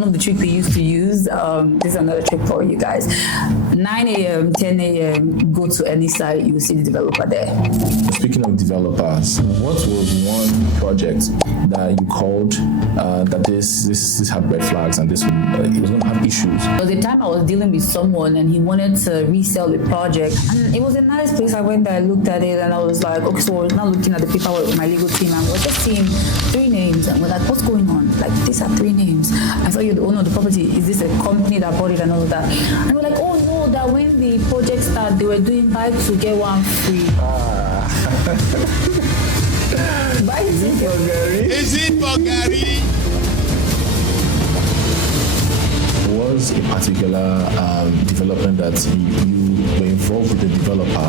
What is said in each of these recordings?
one of the tricks they used to use. This is another trick for you guys. 9 a.m., 10 a.m., go to any site, you will see the developer there. Speaking of developers, what was one project that you called that this had red flags and this it was going to have issues? There was a time I was dealing with someone and he wanted to resell the project, and it was a nice place. I went there, I looked at it, and I was like, okay, so I was now looking at the paperwork with my legal team, and we're just seeing 3 names, and we're like, what's going on? Like, these are 3 names. I thought you're the owner of the property. Is this a company that bought it and all of that? And we're like, oh no, that when the project started, they were doing buy 2 get 1 free. Buy Is it for Gary? Is it for Gary? Was a particular development that you were involved with the developer?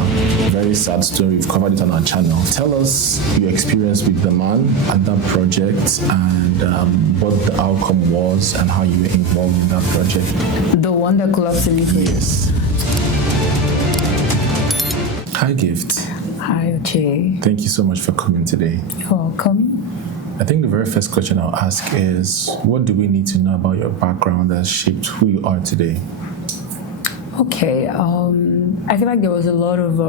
Very sad story. We've covered it on our channel. Tell us your experience with the man and that project, and what the outcome was, and how you were involved in that project. The one that collapsed in Italy. Yes. Hi, Gift. Hi, Uche. Thank you so much for coming today. You're welcome. I think the very first question I'll ask is, what do we need to know about your background that shaped who you are today? Okay, I feel like there was a lot of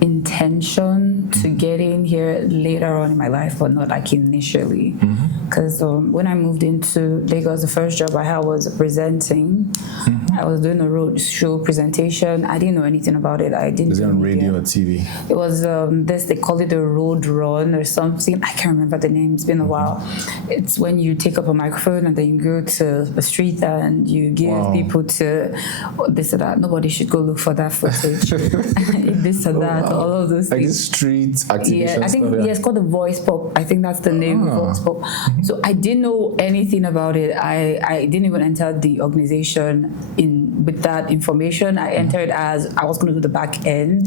intention to get in here later on in my life, but not like initially. Because when I moved into Lagos, the first job I had was presenting. I was doing a road show presentation. I didn't know anything about it. I didn't. Is it on radio or TV? It was they call it a road run or something. I can't remember the name. It's been a while. It's when you take up a microphone and then you go to the street and you give people to this or that. Nobody should go look for that footage. This or that, all of those like things. Street activation. Yeah, I think it's called the voice pop. I think that's the name, voice pop. So I didn't know anything about it. I didn't even enter the organization with that information. I entered as I was going to do the back end,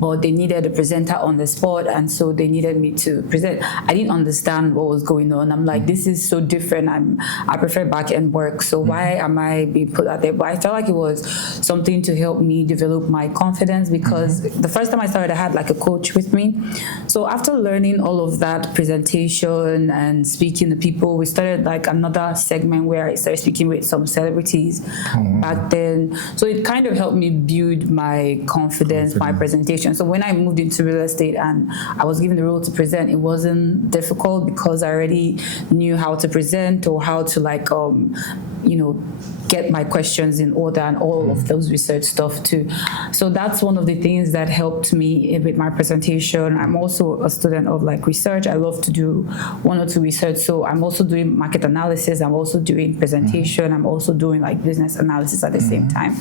but they needed a presenter on the spot, and so they needed me to present. I didn't understand what was going on. I'm like, this is so different. I prefer back end work, so why am I being put out there? But I felt like it was something to help me develop my confidence, because the first time I started, I had like a coach with me. So after learning all of that presentation and speaking to people, we started like another segment where I started speaking with some celebrities back then. So it kind of helped me build my confidence, my presentation. So when I moved into real estate and I was given the role to present, it wasn't difficult because I already knew how to present or how to like, get my questions in order and all of those research stuff too. So that's one of the things that helped me with my presentation. I'm also a student of like research. I love to do 1 or 2 research. So I'm also doing market analysis. I'm also doing presentation. I'm also doing like business analysis at the same time.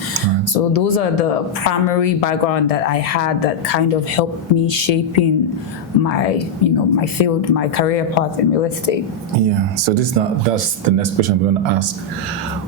So those are the primary background that I had that kind of helped me shaping my, my field, my career path in real estate. Yeah. So that's the next question I'm going to ask.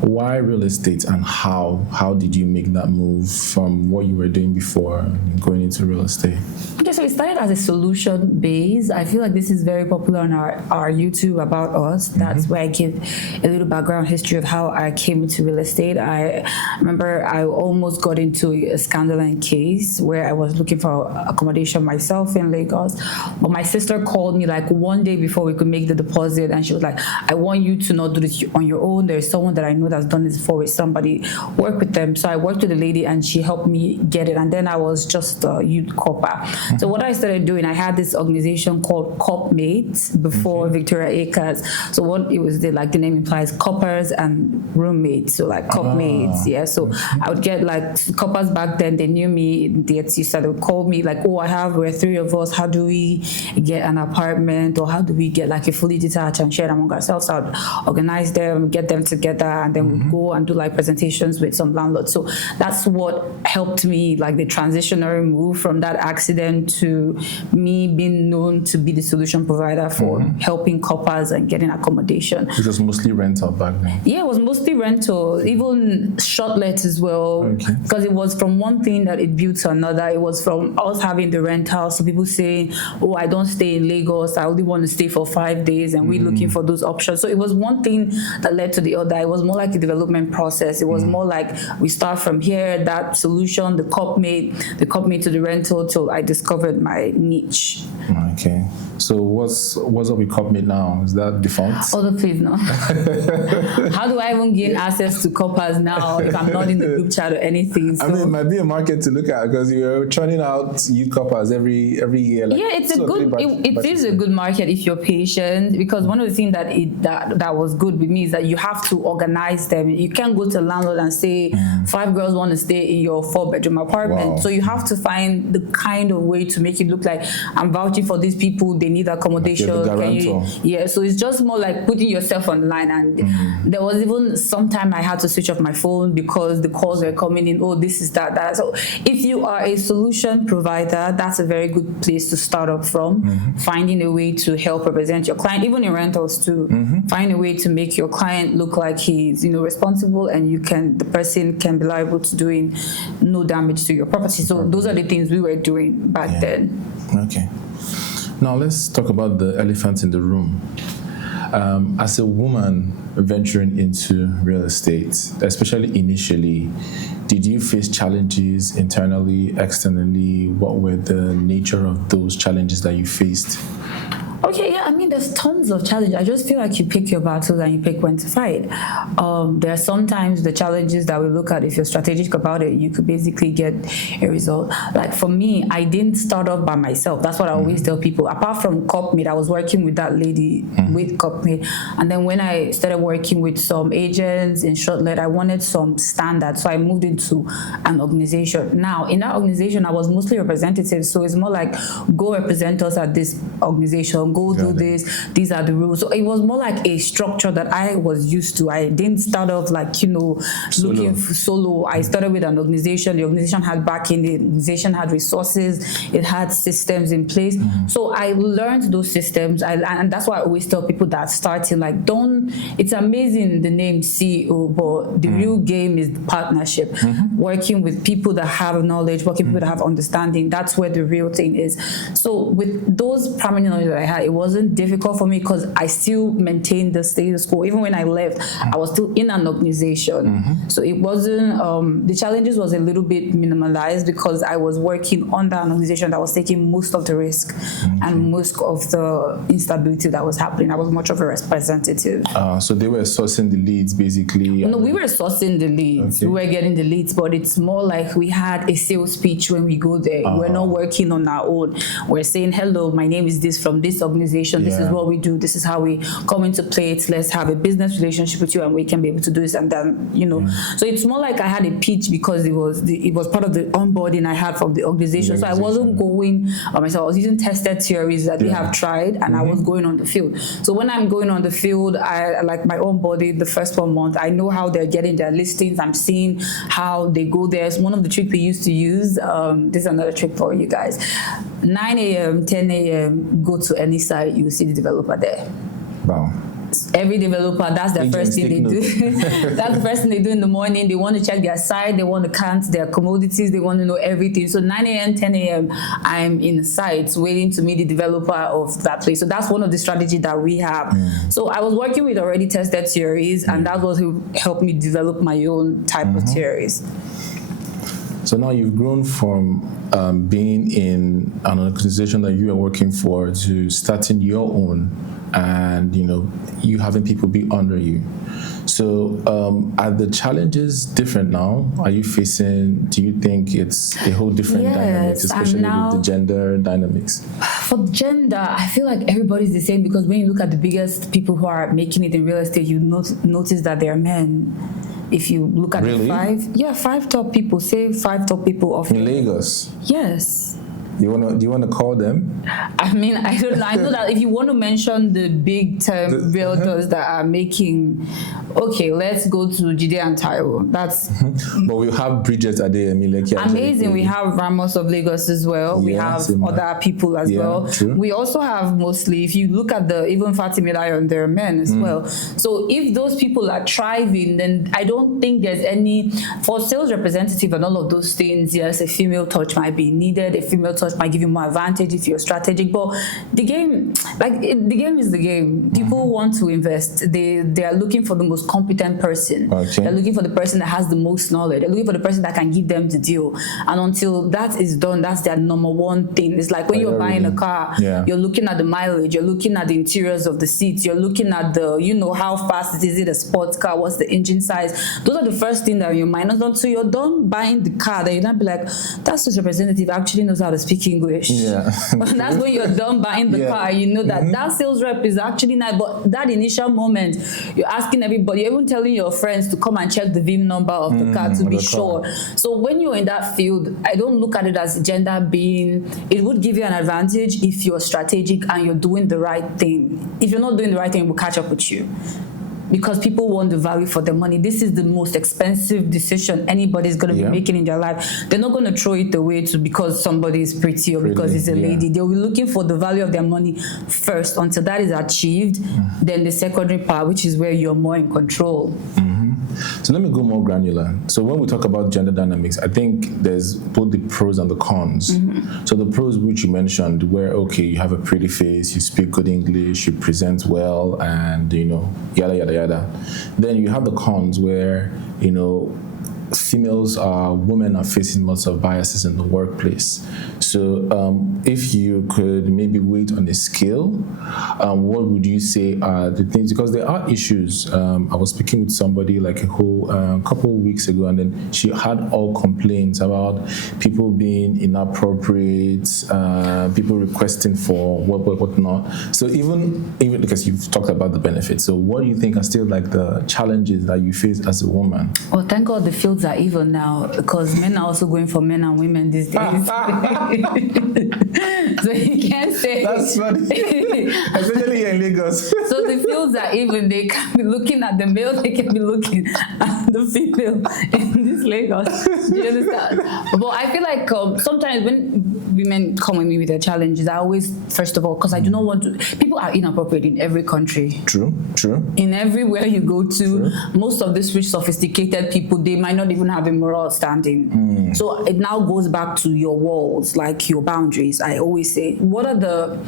Why real estate, and how did you make that move from what you were doing before going into real estate? Okay, so it started as a solution base. I feel like this is very popular on our YouTube about us. That's where I give a little background history of how I came into real estate. I remember I almost got into a scandalous case where I was looking for accommodation myself in Lagos. But my sister called me like one day before we could make the deposit, and she was like, I want you to not do this on your own. There's someone that I know that's done this before with somebody. Work with them. So I worked with the lady and she helped me get it. And then I was just a youth copper. So what I started doing, I had this organization called Copmates before Victoria Acres. So what it was, the name implies, coppers and roommates. So like Copmates, yeah. So I would get like coppers back then. They knew me. They would call me like, we're 3 of us. How do we get an apartment, or how do we get like a fully detached and shared among ourselves? So I'd organize them, get them together, and then we'd go and do like presentations with some landlords. So that's what helped me, like the transitionary move from that accident to me being known to be the solution provider for helping coppers and getting accommodation. It was mostly rental back then. Yeah, it was mostly rental, even short let as well, because it was from one thing that it built to another. It was from us having the rental, so people saying, I don't stay in Lagos, I only want to stay for 5 days, and we're looking for those options. So it was one thing that led to the other. It was more like a development process. It was more like we start from here, that solution, the Copmate to the rental, till I discovered my niche. Okay. So what's up with CopMate now? Is that defunct? Oh, please no. How do I even gain access to coppers now if I'm not in the group chat or anything? So, I mean, it might be a market to look at because you're churning out youth coppers every year. Like, yeah, it's a good. It is a good market if you're patient. Because one of the things that was good with me is that you have to organize them. You can't go to a landlord and say 5 girls want to stay in your 4-bedroom apartment. Wow. So you have to find the kind of way to make it look like I'm vouching for these people. They need accommodation. Like so it's just more like putting yourself on the line. And there was even some time I had to switch off my phone because the calls were coming in. Oh, this is that. So if you are a solution provider, that's a very good place to start up from. Finding a way to help represent your client, even in rentals too. Find a way to make your client look like he's responsible, and the person can be liable to doing no damage to your property. So those are the things we were doing back then. Okay. Now let's talk about the elephant in the room. As a woman venturing into real estate, especially initially, did you face challenges internally, externally? What were the nature of those challenges that you faced? Okay, yeah, I mean, there's tons of challenges. I just feel like you pick your battles and you pick when to fight. There are sometimes the challenges that we look at, if you're strategic about it, you could basically get a result. Like for me, I didn't start off by myself. That's what I always tell people. Apart from CopMate, I was working with that lady with CopMate. And then when I started working with some agents in short-let, I wanted some standards. So I moved into an organization. Now, in that organization, I was mostly representative. So it's more like, go represent us at this organization, go do this, these are the rules. So it was more like a structure that I was used to. I didn't start off like, looking for solo. I started with an organization. The organization had backing, the organization had resources, it had systems in place. So I learned those systems. And that's why I always tell people that starting, like, it's amazing the name CEO, but the real game is the partnership. Working with people that have knowledge, working with people that have understanding. That's where the real thing is. So with those primary knowledge that I had, it wasn't difficult for me because I still maintained the status quo. Even when I left, I was still in an organization. So it wasn't, the challenges was a little bit minimalized because I was working under an organization that was taking most of the risk and most of the instability that was happening. I was much of a representative. So they were sourcing the leads basically? No, we were sourcing the leads. We were getting the leads, but it's more like we had a sales pitch when we go there. We're not working on our own. We're saying, hello, my name is this from this organization. This is what we do. This is how we come into play. Let's have a business relationship with you, and we can be able to do this. And then, so it's more like I had a pitch because it was part of the onboarding I had from the organization. So I wasn't going by myself. I was using tested theories that we have tried, and I was going on the field. So when I'm going on the field, I like my onboarding the first 1 month. I know how they're getting their listings. I'm seeing how they go there. It's one of the tricks we used to use. This is another trick for you guys. 9 a.m., 10 a.m., go to any site, you see the developer there. Wow. Every developer, that's the first thing they do. That's the first thing they do in the morning. They want to check their site, they want to count their commodities, they want to know everything. So 9 a.m., 10 a.m., I'm in the sites waiting to meet the developer of that place. So that's one of the strategies that we have. So I was working with already tested theories, and that was who helped me develop my own type of theories. So now you've grown from being in an organization that you are working for to starting your own, and you having people be under you. So are the challenges different now? Are you facing, do you think it's a whole different dynamics, especially with the gender dynamics? For gender, I feel like everybody's the same, because when you look at the biggest people who are making it in real estate, you notice that they're men. If you look at the five top people, say 5 top people of in Lagos. Yes. Do you wanna call them? I mean, I don't know. I know that if you want to mention the big term realtors that are making, okay, let's go to Jide and Taiwo. That's but we have Bridget Adeyemi, Lekki. Amazing. We have Ramos of Lagos as well. We have other people as well. True. We also have mostly, if you look at even Fatimi Lion, they're men as well. So if those people are thriving, then I don't think there's any, for sales representative and all of those things, yes, a female touch might be needed, a female touch just might give you more advantage if you're strategic. But the game, the game is the game. People want to invest. They are looking for the most competent person. Okay. They're looking for the person that has the most knowledge. They're looking for the person that can give them the deal. And until that is done, that's their number one thing. It's like when you're buying a car, you're looking at the mileage, you're looking at the interiors of the seats, you're looking at the, how fast is it a sports car, what's the engine size. Those are the first things that are in your mind. Until you're done buying the car, then you're not be like, that's this representative actually knows how to speak English. Yeah. That's when you're done buying the car. You know that that sales rep is actually nice. But that initial moment, you're asking everybody, you're even telling your friends to come and check the VIN number of the car to be sure. So when you're in that field, I don't look at it as gender being, it would give you an advantage if you're strategic and you're doing the right thing. If you're not doing the right thing, it will catch up with you. Because people want the value for their money. This is the most expensive decision anybody's going to be making in their life. They're not going to throw it away because somebody is pretty or because it's a lady. They'll be looking for the value of their money first. Until that is achieved, then the secondary part, which is where you're more in control. So let me go more granular. So when we talk about gender dynamics, I think there's both the pros and the cons. So the pros, which you mentioned, where, okay, you have a pretty face, you speak good English, you present well, and, yada, yada, yada. Then you have the cons where, women are facing lots of biases in the workplace. So if you could maybe weight on a scale, what would you say are the things? Because there are issues. I was speaking with somebody like a whole couple of weeks ago, and then she had all complaints about people being inappropriate, people requesting for what not. So even because you've talked about the benefits, so what do you think are still like the challenges that you face as a woman? Well, thank God the fields are even now, because men are also going for men and women these days. So you can't say that's funny, especially here in Lagos. So the fields are even. They can be looking at the male, they can be looking at the female in this Lagos. Do you understand? But I feel like sometimes when women come with me with their challenges, I always, first of all, because I do not want to, people are inappropriate in every country. True. In everywhere you go to, most of these rich, sophisticated people, they might not even have a moral standing. So it now goes back to your walls, like your boundaries. I always say, what are the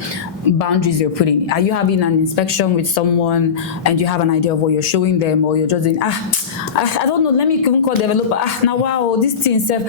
boundaries you're putting? Are you having an inspection with someone and you have an idea of what you're showing them, or you're just saying, I don't know, let me even call developer, now wow, this thing self.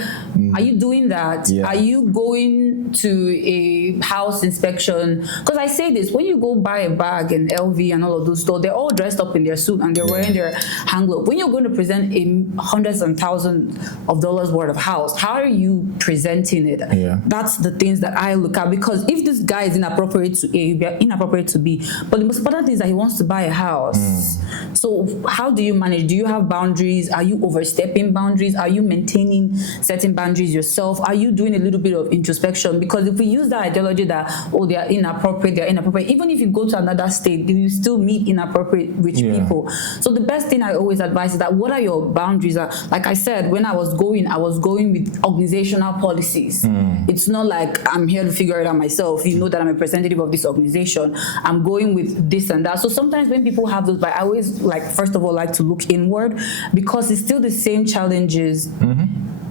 Are you doing that? Are you going to a house inspection? Because I say this, when you go buy a bag in LV and all of those stores, they're all dressed up in their suit and they're wearing their hand glove. When you're going to present hundreds and thousands of dollars worth of house, how are you presenting it? That's the things that I look at, because if this guy is inappropriate to A, they're inappropriate to B. But the most important thing is that he wants to buy a house. So how do you manage? Do you have boundaries? Are you overstepping boundaries? Are you maintaining certain boundaries yourself? Are you doing a little bit of introspection? Because if we use that ideology that, they are inappropriate, even if you go to another state, you still meet inappropriate rich people. So the best thing I always advise is that, what are your boundaries? Like I said, when I was going with organizational policies. It's not like I'm here to figure it out myself. You know that I'm a representative of this organization. I'm going with this and that. So sometimes when people have those, I always first of all like to look inward, because it's still the same challenges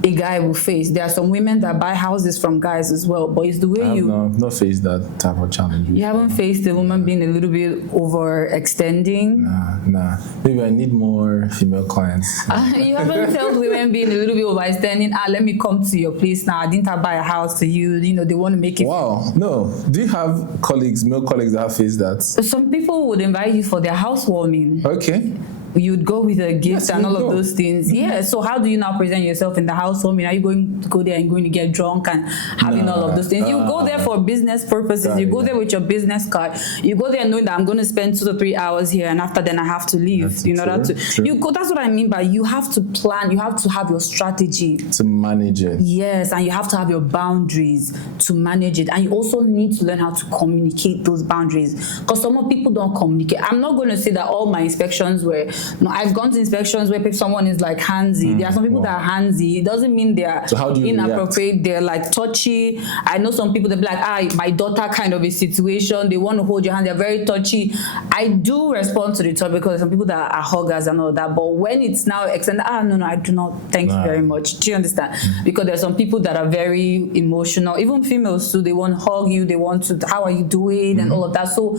a guy will face. There are some women that buy houses from guys as well, but it's the way I've not faced that type of challenge. You haven't faced a woman being a little bit overextending? Nah. Maybe I need more female clients. You haven't felt women being a little bit overextending? Let me come to your place now. Didn't I buy a house to you? They want to make it. Wow. No. Do you have male colleagues that have faced that? Some people would invite you for their housewarming. Okay. You'd go with a gift and all of those things. Yeah. So how do you now present yourself in the housewarming? Are you going to go there and going to get drunk and having all of those things? You go there for business purposes. You go there with your business card. You go there knowing that I'm going to spend 2 to 3 hours here, and after then I have to leave. You go. That's what I mean by you have to plan. You have to have your strategy to manage it. Yes, and you have to have your boundaries to manage it, and you also need to learn how to communicate those boundaries, because some people don't communicate. I'm not going to say that all my inspections were No, I've gone to inspections where someone is like handsy. There are some people that are handsy. It doesn't mean they're So how do you inappropriate. react? They're like touchy. I know some people, they're like, my daughter kind of a situation. They want to hold your hand. They're very touchy. I do respond to the touch because some people that are huggers and all that. But when it's now extended, no, I do not. Thank you very much. Do you understand? Because there's some people that are very emotional. Even females too. They want to hug you. They want to, how are you doing, and all of that. So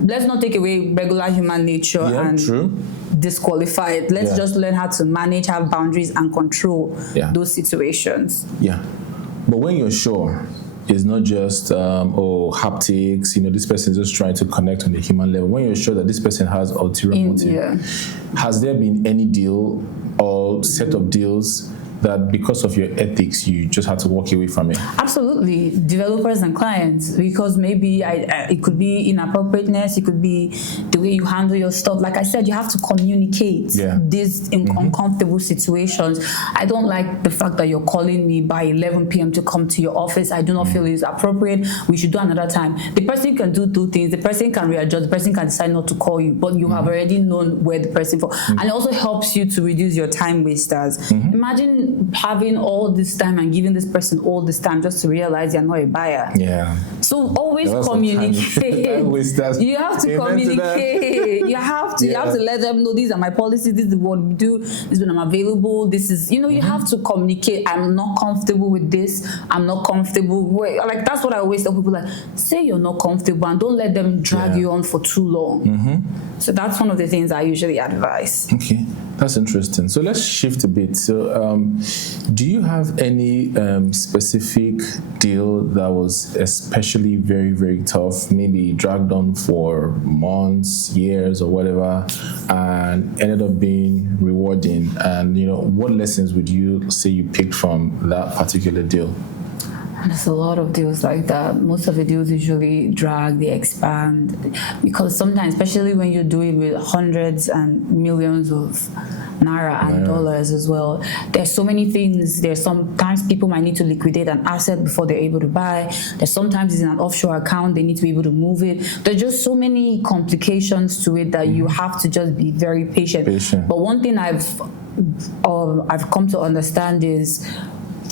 let's not take away regular human nature and disqualify it. Let's just learn how to manage, have boundaries, and control those situations. Yeah. But when you're sure, it's not just haptics, this person is just trying to connect on the human level. When you're sure that this person has ulterior motive, has there been any deal or set of deals that because of your ethics, you just had to walk away from it? Absolutely. Developers and clients, because maybe it could be inappropriateness, it could be the way you handle your stuff. Like I said, you have to communicate these uncomfortable situations. I don't like the fact that you're calling me by 11 p.m. to come to your office. I do not feel it's appropriate. We should do another time. The person can do two things. The person can readjust. The person can decide not to call you, but you have already known where the person for. And it also helps you to reduce your time wasters. Imagine having all this time and giving this person all this time just to realize you're not a buyer. Yeah. So always communicate. You have to communicate. You have to let them know, these are my policies, this is what we do, this is when I'm available, this is, you have to communicate. I'm not comfortable with this. I'm not comfortable with, like, that's what I always tell people, like, say you're not comfortable and don't let them drag you on for too long. So that's one of the things I usually advise. Okay, that's interesting. So let's shift a bit. So do you have any specific deal that was especially very, very tough, maybe dragged on for months, years, or whatever, and ended up being rewarding? And, what lessons would you say you picked from that particular deal? There's a lot of deals like that. Most of the deals usually drag, they expand, because sometimes, especially when you're doing with hundreds and millions of naira and dollars as well, there's so many things. There's sometimes people might need to liquidate an asset before they're able to buy. There's sometimes it's in an offshore account, they need to be able to move it. There's just so many complications to it that you have to just be very patient. But one thing I've come to understand is,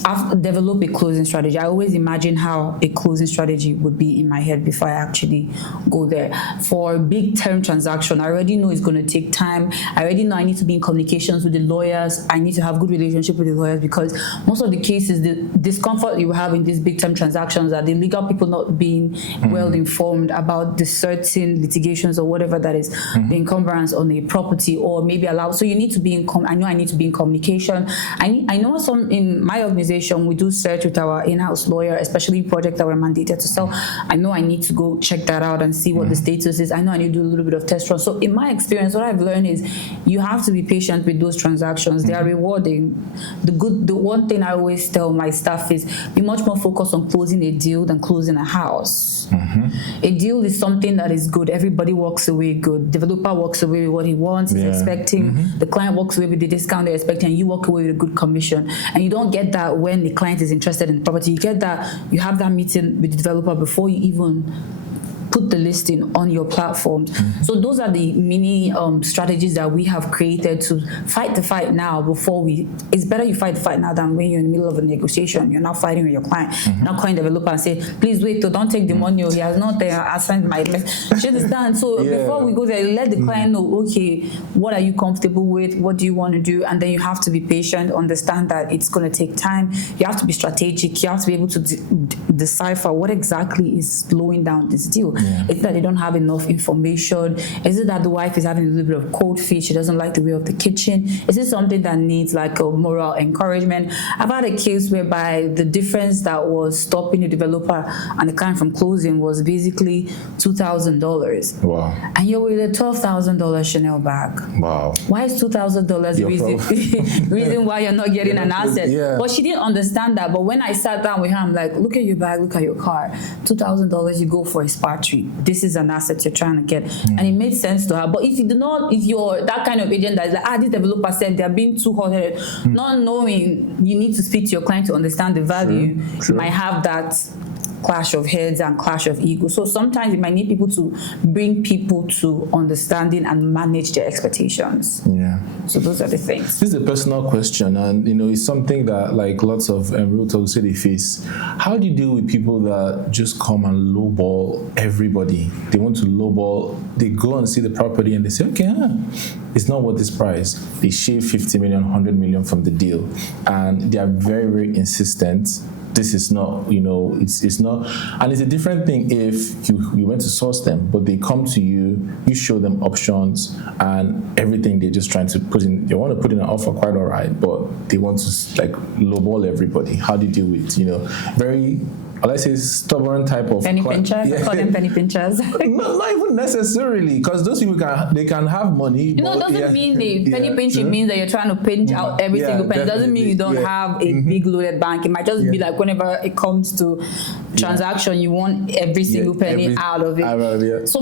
I've developed a closing strategy. I always imagine how a closing strategy would be in my head before I actually go there. For a big term transaction, I already know it's going to take time. I already know I need to be in communications with the lawyers. I need to have good relationship with the lawyers, because most of the cases, the discomfort you have in these big term transactions are the legal people not being well informed about the certain litigations or whatever that is the encumbrance on a property, or maybe allowed. So you need to be in I know I need to be in communication. I know some in my organization, we do search with our in-house lawyer, especially projects that we're mandated to sell. I know I need to go check that out and see what the status is. I know I need to do a little bit of test run. So in my experience, what I've learned is you have to be patient with those transactions. They are rewarding. The one thing I always tell my staff is be much more focused on closing a deal than closing a house. A deal is something that is good. Everybody walks away good. Developer walks away with what he wants, he's expecting. The client walks away with the discount they're expecting, and you walk away with a good commission. And you don't get that when the client is interested in the property. You get that, you have that meeting with the developer before you even put the listing on your platforms. So those are the mini strategies that we have created to fight the fight now before it's better you fight the fight now than when you're in the middle of a negotiation. You're not fighting with your client. You're not calling the developer and say, please wait, don't take the money, he has not assigned my list. You understand? So before we go there, let the client know, okay, what are you comfortable with? What do you want to do? And then you have to be patient, understand that it's going to take time. You have to be strategic. You have to be able to decipher what exactly is slowing down this deal. Is that they don't have enough information? Is it that the wife is having a little bit of cold feet? She doesn't like the way of the kitchen? Is it something that needs like a moral encouragement? I've had a case whereby the difference that was stopping the developer and the client from closing was basically $2,000. Wow. And you're with a $12,000 Chanel bag. Wow. Why is $2,000 the reason why you're not getting an asset? But she didn't understand that. But when I sat down with her, I'm like, look at your bag, look at your car. $2,000, you go for a spa treat. This is an asset you're trying to get. And it made sense to her. But if you're that kind of agent that is like, this developer said they're being too hot-headed, not knowing you need to speak to your client to understand the value, you might have that clash of heads and clash of ego. So sometimes you might need people to bring people to understanding and manage their expectations. Yeah. So those are the things. This is a personal question, and it's something that like lots of real talk say they face. How do you deal with people that just come and lowball everybody? They want to lowball. They go and see the property and they say, okay, it's not worth this price. They shave 50 million, 100 million from the deal, and they are very, very insistent. This is not, it's not, and it's a different thing if you went to source them, but they come to you, you show them options and everything. They're just trying to they want to put in an offer quite all right, but they want to like lowball everybody. How do you deal with, very, let's say, stubborn type of penny pinchers? Yeah. I call them penny pinchers. No, not even necessarily, because those people can have money. It doesn't mean penny pinching means that you're trying to pinch out every single penny. It doesn't mean you don't have a big loaded bank. It might just be like whenever it comes to transaction, you want every single penny out of it. So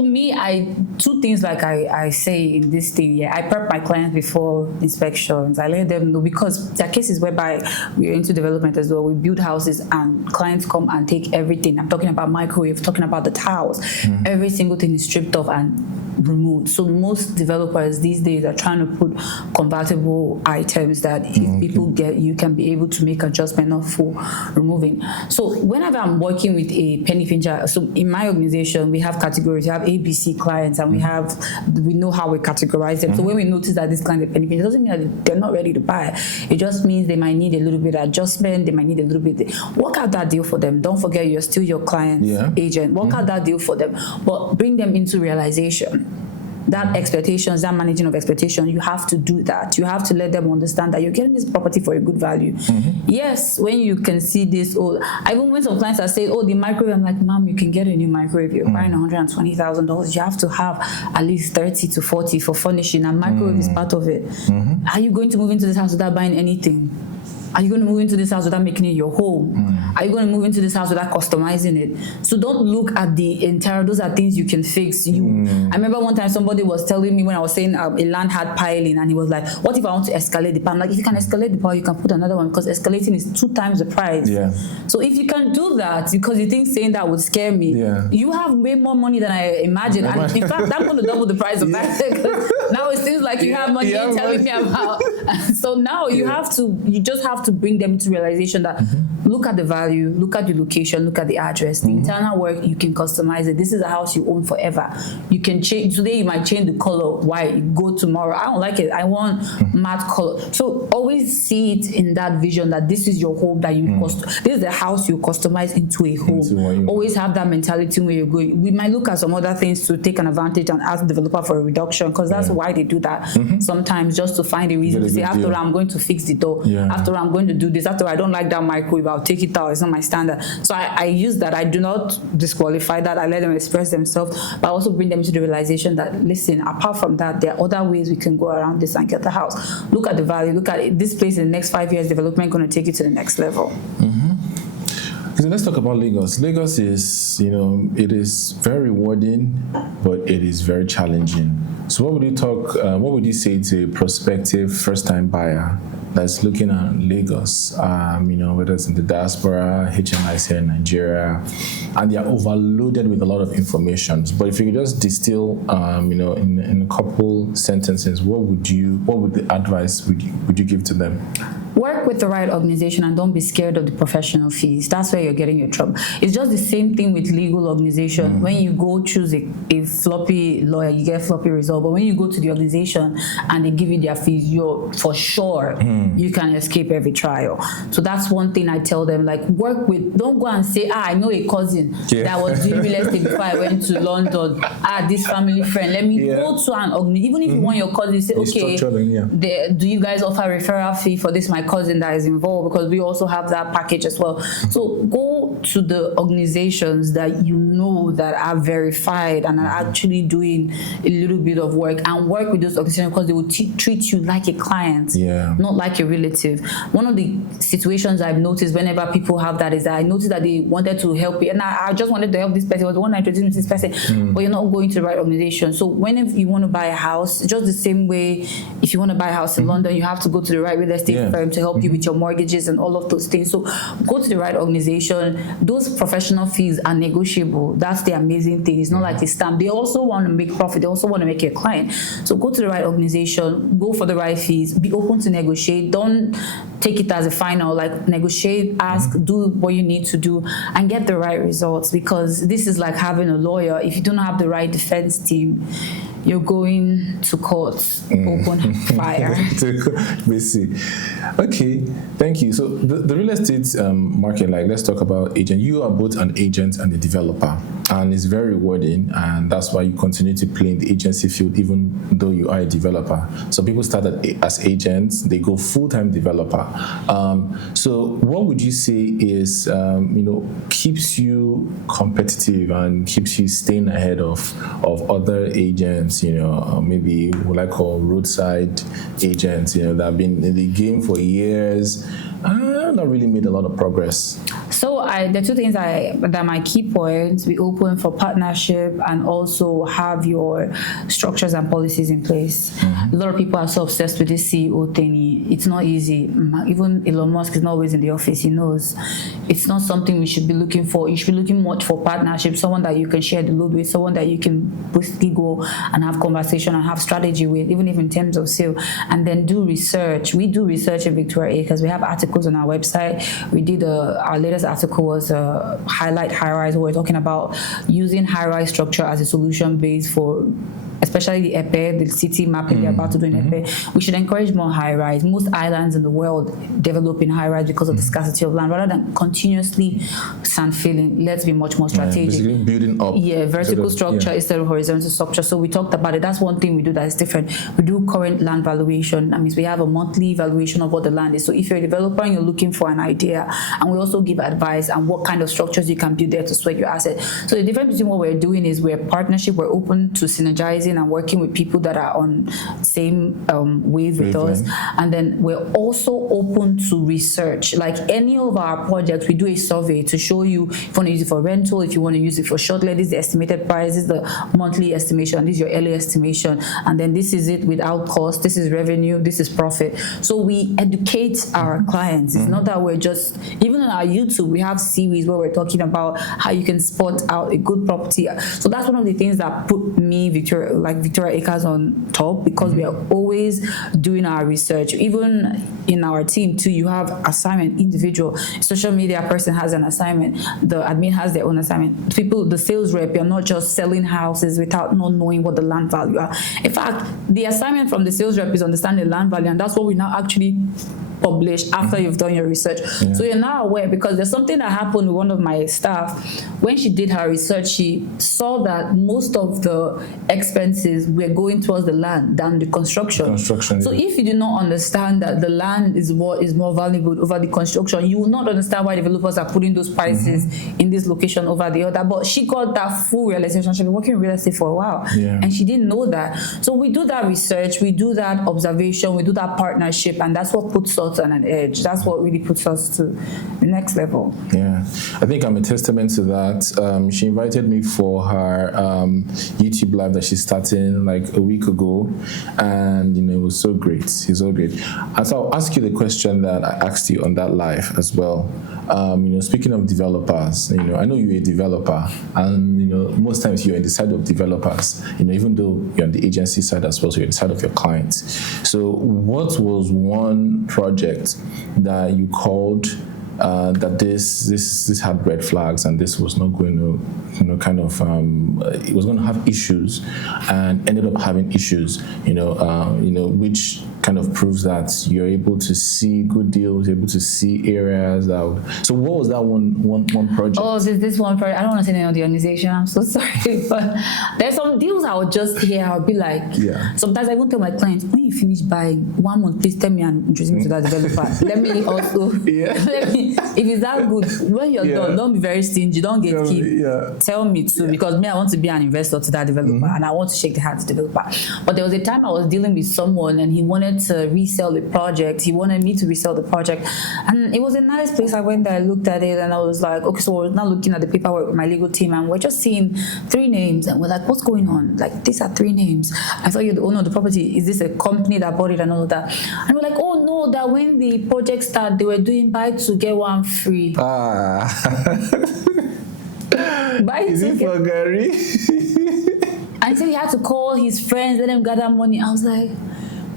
two things like I say in this thing. I prep my clients before inspections. I let them know, because there are cases whereby we're into development as well. We build houses and clients come and take everything. I'm talking about microwave, talking about the tiles. Every single thing is stripped off and removed. So most developers these days are trying to put convertible items that if people get, you can be able to make adjustment of for removing. So whenever I'm working with a penny pincher, so in my organization we have categories. We have ABC clients, and we know how we categorize them. So when we notice that this client is a penny pincher, it doesn't mean that they're not ready to buy. It just means they might need a little bit of adjustment. They might need a little bit. Work out that deal for them. Don't forget, you're still your client's agent. Work out that deal for them, but bring them into realization. That expectations, that managing of expectations, you have to do that. You have to let them understand that you're getting this property for a good value. Yes, when you can see this, I even when some clients are saying, the microwave, I'm like, ma'am, you can get a new microwave. You're buying $120,000. You have to have at least 30 to 40 for furnishing, and microwave is part of it. Are you going to move into this house without buying anything? Are you going to move into this house without making it your home? Are you going to move into this house without customizing it? So don't look at the entire, those are things you can fix. I remember one time somebody was telling me when I was saying a land had piling, and he was like, what if I want to escalate the power? I'm like, if you can escalate the power, you can put another one, because escalating is 2 times the price. So if you can do that, because you think saying that would scare me, you have way more money than I imagined. And in fact, I'm going to double the price of that. Now it seems like you have money you're telling me about. So now you just have to bring them to realization that look at the value, look at the location, look at the address, the internal work, you can customize it. This is a house you own forever. You can change, today you might change the color, why go tomorrow, I don't like it, I want matte color. So always see it in that vision that this is your home, that this is the house you customize into a home. Always have that mentality where you're going. We might look at some other things to take an advantage and ask the developer for a reduction, because that's why they do that sometimes, just to find a reason to say, after all, I'm going to fix the door, after all, I'm going to do this, after all, I don't like that microwave, I'll take it out, it's not my standard. So I use that. I do not disqualify that. I let them express themselves, but I also bring them to the realization that, listen, apart from that, there are other ways we can go around this and get the house. Look at the value, look at it. This place in the next 5 years, development going to take you to the next level. So let's talk about Lagos. Lagos is, it is very rewarding, but it is very challenging. So what would you say to a prospective first-time buyer that's looking at Lagos, whether it's in the diaspora, HMIs here in Nigeria, and they are overloaded with a lot of information. But if you could just distill, in a couple sentences, what the advice would you give to them? Work with the right organization and don't be scared of the professional fees. That's where you're getting your trouble. It's just the same thing with legal organization. When you go choose a floppy lawyer, you get floppy result. But when you go to the organization and they give you their fees, you're for sure you can escape every trial. So that's one thing I tell them, like, don't go and say, I know a cousin that was doing real estate before I went to London. This family friend, let me go to an organization. Even if you want your cousin, say, okay, do you guys offer referral fee for this, my cousin that is involved? Because we also have that package as well. So go to the organizations that you know that are verified and are actually doing a little bit of work, and work with those organizations, because they will treat you like a client, not like a relative. One of the situations I've noticed whenever people have that is that I noticed that they wanted to help you, and I just wanted to help this person. I was the one I introduced this person, but you're not going to the right organization. So whenever you want to buy a house, just the same way, if you want to buy a house in London, you have to go to the right real estate firm. them to help you with your mortgages and all of those things. So go to the right organization. Those professional fees are negotiable. That's the amazing thing. It's not like a stamp. They also want to make profit. They also want to make you a client. So go to the right organization, go for the right fees, be open to negotiate. Don't take it as a final, like negotiate, ask, do what you need to do, and get the right results, because this is like having a lawyer. If you don't have the right defense team, you're going to court, open fire. Basically. Okay, thank you. So the real estate market, like, let's talk about agent. You are both an agent and a developer, and it's very rewarding, and that's why you continue to play in the agency field even though you are a developer. So people start as agents, they go full-time developer. So what would you say is, keeps you competitive and keeps you staying ahead of other agents, maybe what I call roadside agents, that have been in the game for years, not really made a lot of progress? So the two things that are my key points: be open for partnership and also have your structures and policies in place. A lot of people are so obsessed with this CEO thingy. It's not easy. Even Elon Musk is not always in the office. He knows it's not something we should be looking for. You should be looking much for partnership, someone that you can share the load with, someone that you can basically go and have conversation and have strategy with, even if in terms of sale. And then do research. We do research at Victoria Acres. We have articles on our website. We did our latest article was highlight high-rise. We're talking about using high-rise structure as a solution base for especially the Epe, the city mapping they're about to do in Epe. We should encourage more high-rise. Most islands in the world develop in high-rise because of the scarcity of land. Rather than continuously sand filling, let's be much more strategic. Basically building up. Yeah, vertical structure instead of horizontal structure. So we talked about it. That's one thing we do that is different. We do current land valuation. That means we have a monthly valuation of what the land is. So if you're a developer and you're looking for an idea, and we also give advice on what kind of structures you can build there to sweat your asset. So the difference between what we're doing is we're partnership. We're open to synergizing and working with people that are on same wave with us, and then we're also open to research. Like any of our projects, we do a survey to show you if you want to use it for rental, if you want to use it for short let, this is the estimated price, this is the monthly estimation, this is your early estimation, and then this is it without cost, this is revenue, this is profit. So we educate our clients. It's not that we're just, even on our YouTube, we have series where we're talking about how you can spot out a good property. So that's one of the things that put me, Victoria Acres on top, because we are always doing our research. Even in our team too, you have assignment, individual social media person has an assignment, the admin has their own assignment. People, the sales rep, you're not just selling houses without not knowing what the land value are. In fact, the assignment from the sales rep is understanding the land value, and that's what we now actually publish after you've done your research. So you're now aware, because there's something that happened with one of my staff. When she did her research, she saw that most of the expenses were going towards the land than the construction. So if you do not understand that the land is what is more valuable over the construction, you will not understand why developers are putting those prices in this location over the other. But she got that full realization. She's been working in real estate for a while, and she didn't know that. So we do that research, we do that observation, we do that partnership, and that's what puts us on an edge. That's what really puts us to the next level. Yeah, I think I'm a testament to that. She invited me for her YouTube live that she's starting like a week ago, and it was so great. It's so great. And so I'll ask you the question that I asked you on that live as well. Speaking of developers, I know you're a developer, and most times you're on the side of developers. Even though you're on the agency side as well, so you're on the side of your clients. So what was one project that you called that this had red flags and this was not going to, it was going to have issues, and ended up having issues, which kind of proves that you're able to see good deals, able to see areas out. So what was that one project? Oh, this one project. I don't want to say the name of the organization. I'm so sorry, but there's some deals I would just hear. I'll be like, sometimes I won't tell my clients, when you finish buying 1 month, please tell me and introduce me to that developer. Let me also, if it's that good, when you're done, don't be very stingy. Don't get keep. Tell me too, because me, I want to be an investor to that developer, and I want to shake the hand to the developer. But there was a time I was dealing with someone, and he wanted wanted to resell the project. He wanted me to resell the project. And it was a nice place. I went there, I looked at it, and I was like, okay, so we're now looking at the paperwork with my legal team, and we're just seeing 3 names. And we're like, what's going on? Like, these are 3 names. I thought you're the owner of the property. Is this a company that bought it and all of that? And we're like, oh no, that when the project started, they were doing buy 2 get 1 free. Buy Is it for Gary? And he said he had to call his friends, let them gather money. I was like,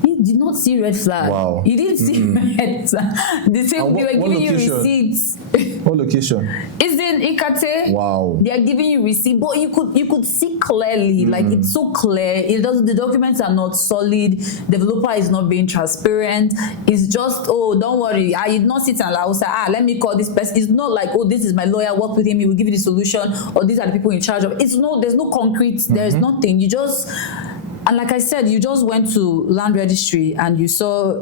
you did not see red flag. Wow. You didn't see red flag. They said they were giving you receipts. What location? It's in Ikate. Wow. They are giving you receipt, but you could see clearly, like it's so clear. The documents are not solid. Developer is not being transparent. It's just, oh, don't worry. I did not sit and like, say, let me call this person. It's not like, oh, this is my lawyer, work with him, he will give you the solution, or these are the people in charge of it. There's no concrete, there's nothing. You just, and like I said, you just went to land registry and you saw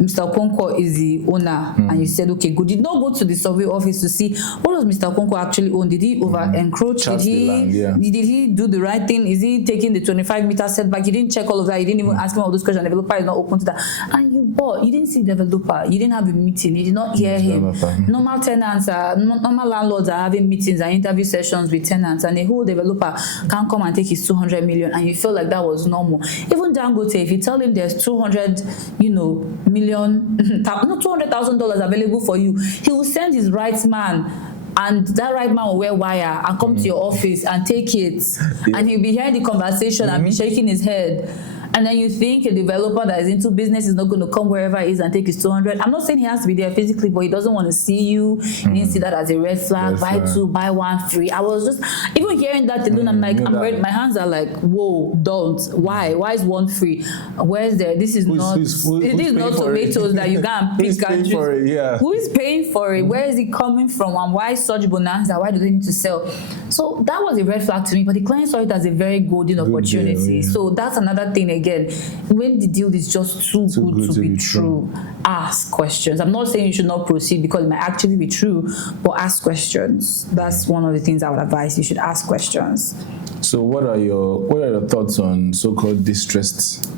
Mr. Okonkwo is the owner, and you said, okay, good. Did not go to the survey office to see what does Mr. Okonkwo actually own. Did he over encroach? Did he do the right thing? Is he taking the 25-meter setback? You didn't check all of that. You didn't even ask him all those questions. The developer is not open to that. And you bought. You didn't see the developer. You didn't have a meeting. You did not hear him. Normal tenants normal landlords are having meetings and interview sessions with tenants, and a whole developer can come and take his 200 million, and you feel like that was normal. Even Dangote, if you tell him there's 200, $200,000 available for you, he will send his right man, and that right man will wear wire and come to your office and take it, and he'll be hearing the conversation and be shaking his head. And then you think a developer that is into business is not going to come wherever he is and take his 200. I'm not saying he has to be there physically, but he doesn't want to see you. He didn't see that as a red flag. Buy 2, buy 1 free. I was just, even hearing that alone, I'm like, my hands are like, whoa, don't. Why? Why is 1 free? Where's there? This is not tomatoes that you can pick and choose. Who is paying for it? Where is it coming from? And why such bonanza? Why do they need to sell? So that was a red flag to me, but the client saw it as a very golden opportunity. So that's another thing again. When the deal is just too good to be true, ask questions. I'm not saying you should not proceed because it might actually be true, but ask questions. That's one of the things I would advise. You should ask questions. So what are your thoughts on so-called distressed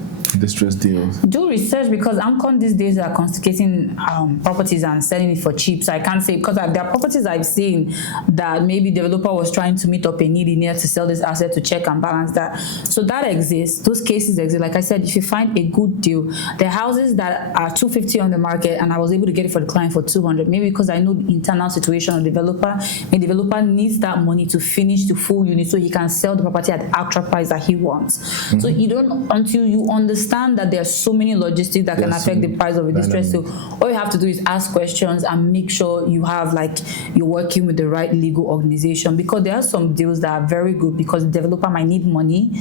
deals? Do research, because Amcon these days are confiscating properties and selling it for cheap. So I can't say, because there are properties I've seen that maybe developer was trying to meet up a need in here to sell this asset to check and balance that. So that exists. Those cases exist. Like I said, if you find a good deal, there are houses that are 250 on the market and I was able to get it for the client for 200. Maybe because I know the internal situation of the developer. The developer needs that money to finish the full unit so he can sell the property at the actual price that he wants. So you don't, until you understand that there are so many logistics that can affect the price of a distress sale. All you have to do is ask questions and make sure you have, like, you're working with the right legal organization, because there are some deals that are very good because the developer might need money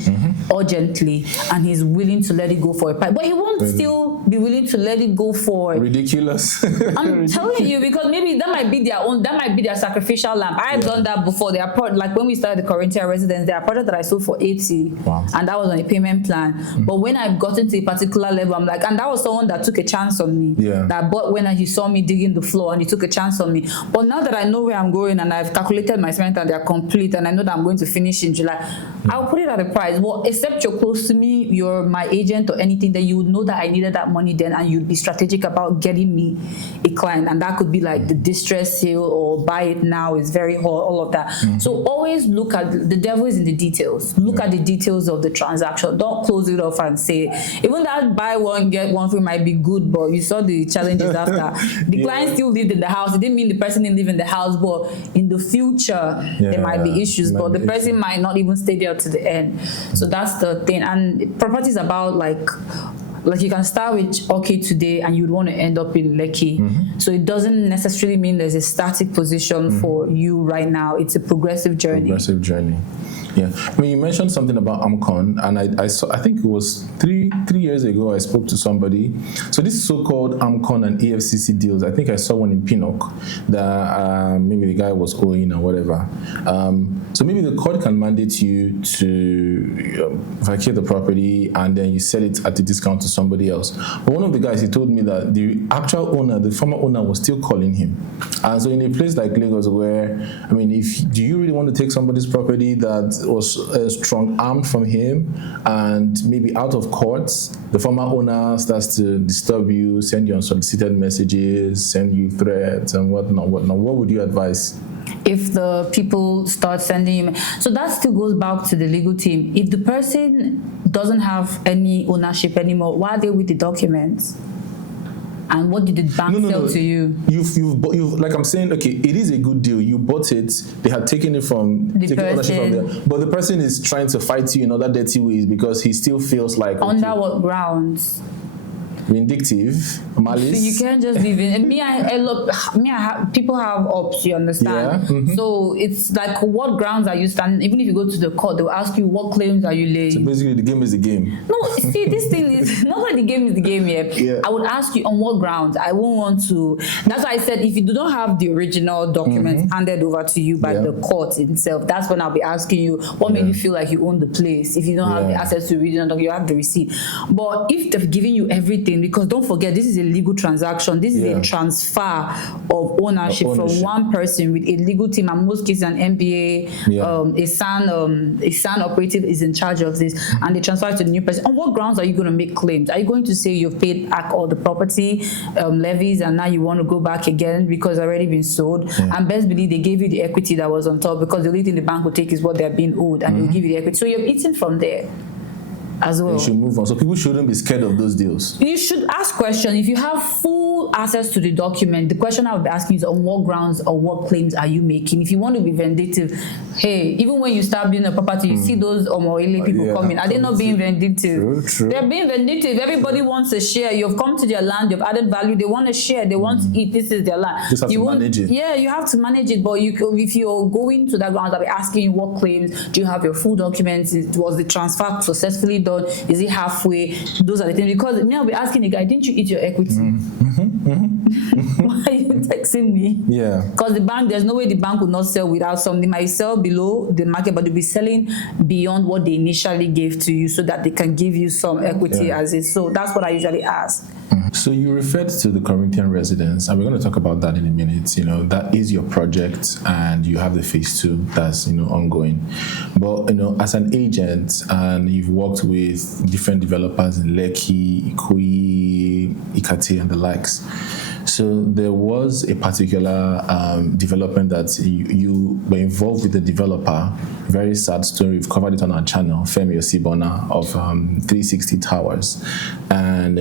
urgently and he's willing to let it go for a price, but he won't still be willing to let it go for ridiculous. I'm telling you, because maybe that might be their sacrificial lamb. I've done that before. There are like when we started the Corinthia Residences, there are projects that I sold for 80, and that was on a payment plan. But when I've gotten to a particular level, I'm like, and that was someone that took a chance on me. That bought when he saw me digging the floor and he took a chance on me. But now that I know where I'm going and I've calculated my spend and they're complete and I know that I'm going to finish in July, I'll put it at a price. Well, except you're close to me, you're my agent or anything, then you would know that I needed that money then, and you'd be strategic about getting me a client. And that could be like the distress sale or buy it now is very hot, all of that. So always look at, the devil is in the details. Look at the details of the transaction. Don't close it off and say, even that buy 1 get 1 free might be good, but you saw the challenges after. The client still lived in the house. It didn't mean the person didn't live in the house, but in the future there might be issues, but the person might not even stay there to the end. So that's the thing. And property is about like you can start with okay today and you'd want to end up in Lekki. So it doesn't necessarily mean there's a static position for you right now. It's a progressive journey. Yeah, I mean, you mentioned something about Amcon, and I saw, I think it was three years ago, I spoke to somebody. So this so-called Amcon and EFCC deals, I think I saw one in Pinnock that maybe the guy was owing or whatever. So maybe the court can mandate you to vacate the property and then you sell it at a discount to somebody else. But one of the guys, he told me that the actual owner, the former owner, was still calling him. And so in a place like Lagos where, I mean, do you really want to take somebody's property that was strong-armed from him, and maybe out of court, the former owner starts to disturb you, send you unsolicited messages, send you threats and whatnot. What would you advise? If the people start sending you, so that still goes back to the legal team. If the person doesn't have any ownership anymore, why are they with the documents? And what did the bank sell to you? You've like I'm saying, okay, it is a good deal. You bought it. They had taken ownership from there, but the person is trying to fight you in other dirty ways because he still feels like under what grounds? Vindictive, malice. So you can't just leave it. And people have ups, you understand? Yeah. So it's like, what grounds are you standing? Even if you go to the court, they'll ask you, what claims are you laying? So basically, the game is the game. No, see, this thing is not like the game is the game yet. Yeah. I would ask you on what grounds. I won't want to. That's why I said if you do not have the original documents handed over to you by the court itself, that's when I'll be asking you what made you feel like you own the place. If you don't have the access to the original document, you have the receipt. But if they've given you everything, because don't forget, this is a legal transaction. This is a transfer of ownership from one person with a legal team. And most cases, an MBA, a SAN operative is in charge of this, and they transfer it to the new person. On what grounds are you going to make claims? Are you going to say you've paid back all the property levies and now you want to go back again because it's already been sold? And best believe they gave you the equity that was on top, because the only thing the bank will take is what they're being owed, and they'll give you the equity. So you're eating from there as well. You should move on. So people shouldn't be scared of those deals. You should ask questions. If you have full access to the document, the question I would be asking is on what grounds or what claims are you making? If you want to be vindictive, hey, even when you start building a property, you see those Omoile people coming. Are they not being vindictive? True. They're being vindictive. Everybody wants a share. You've come to their land, you've added value, they want to share, they want to eat. This is their land. Just have to manage it. Yeah, you have to manage it. But if you're going to that ground, I'll be asking you what claims. Do you have your full documents? Was the transfer successfully done? Is it halfway? Those are the things. Because me, I'll be asking the guy, didn't you eat your equity? Why are you texting me? Yeah. Because the bank, there's no way the bank will not sell without something. They might sell below the market, but they'll be selling beyond what they initially gave to you so that they can give you some equity as is. So that's what I usually ask. So you referred to the Corinthian Residence, and we're going to talk about that in a minute. You know, that is your project, and you have the phase 2 that's, ongoing. But, as an agent, and you've worked with different developers in Lekki, Ikoyi, Ikate, and the likes. So there was a particular development that you were involved with the developer. Very sad story. We've covered it on our channel, Femi Osibona of 360 Towers. And,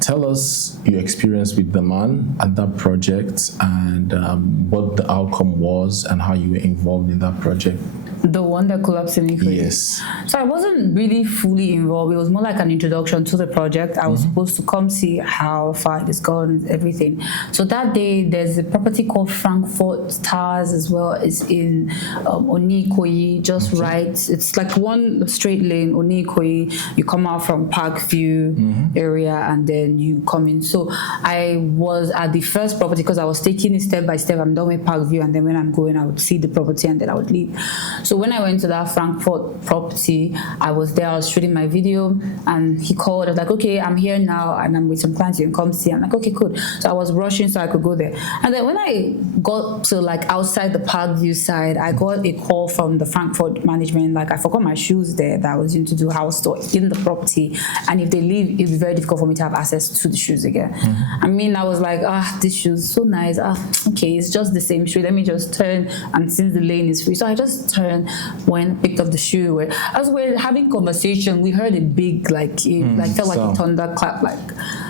tell us your experience with the man at that project, and what the outcome was and how you were involved in that project. The one that collapsed in Ikoyi? Yes. So I wasn't really fully involved. It was more like an introduction to the project. I was supposed to come see how far it is gone, everything. So that day, there's a property called Frankfurt Towers as well. It's in Ikoyi, just right. It's like one straight lane, Ikoyi. You come out from Parkview area and then you come in. So I was at the first property because I was taking it step by step. I'm done with Parkview, and then when I'm going, I would see the property and then I would leave. So when I went to that Frankfurt property, I was there, I was shooting my video, and he called. I was like, okay, I'm here now, and I'm with some clients, you can come see. I'm like, okay, cool. So I was rushing so I could go there. And then when I got to outside the Parkview side, I got a call from the Frankfurt management, I forgot my shoes there that I was going to do house tour in the property. And if they leave, it'd be very difficult for me to have access to the shoes again. I mean, I was like, this shoe's so nice. Okay, it's just the same shoe. Let me just turn, and since the lane is free. So I just turned, when picked up the shoe. As we're having conversation, we heard a big felt like a thunderclap,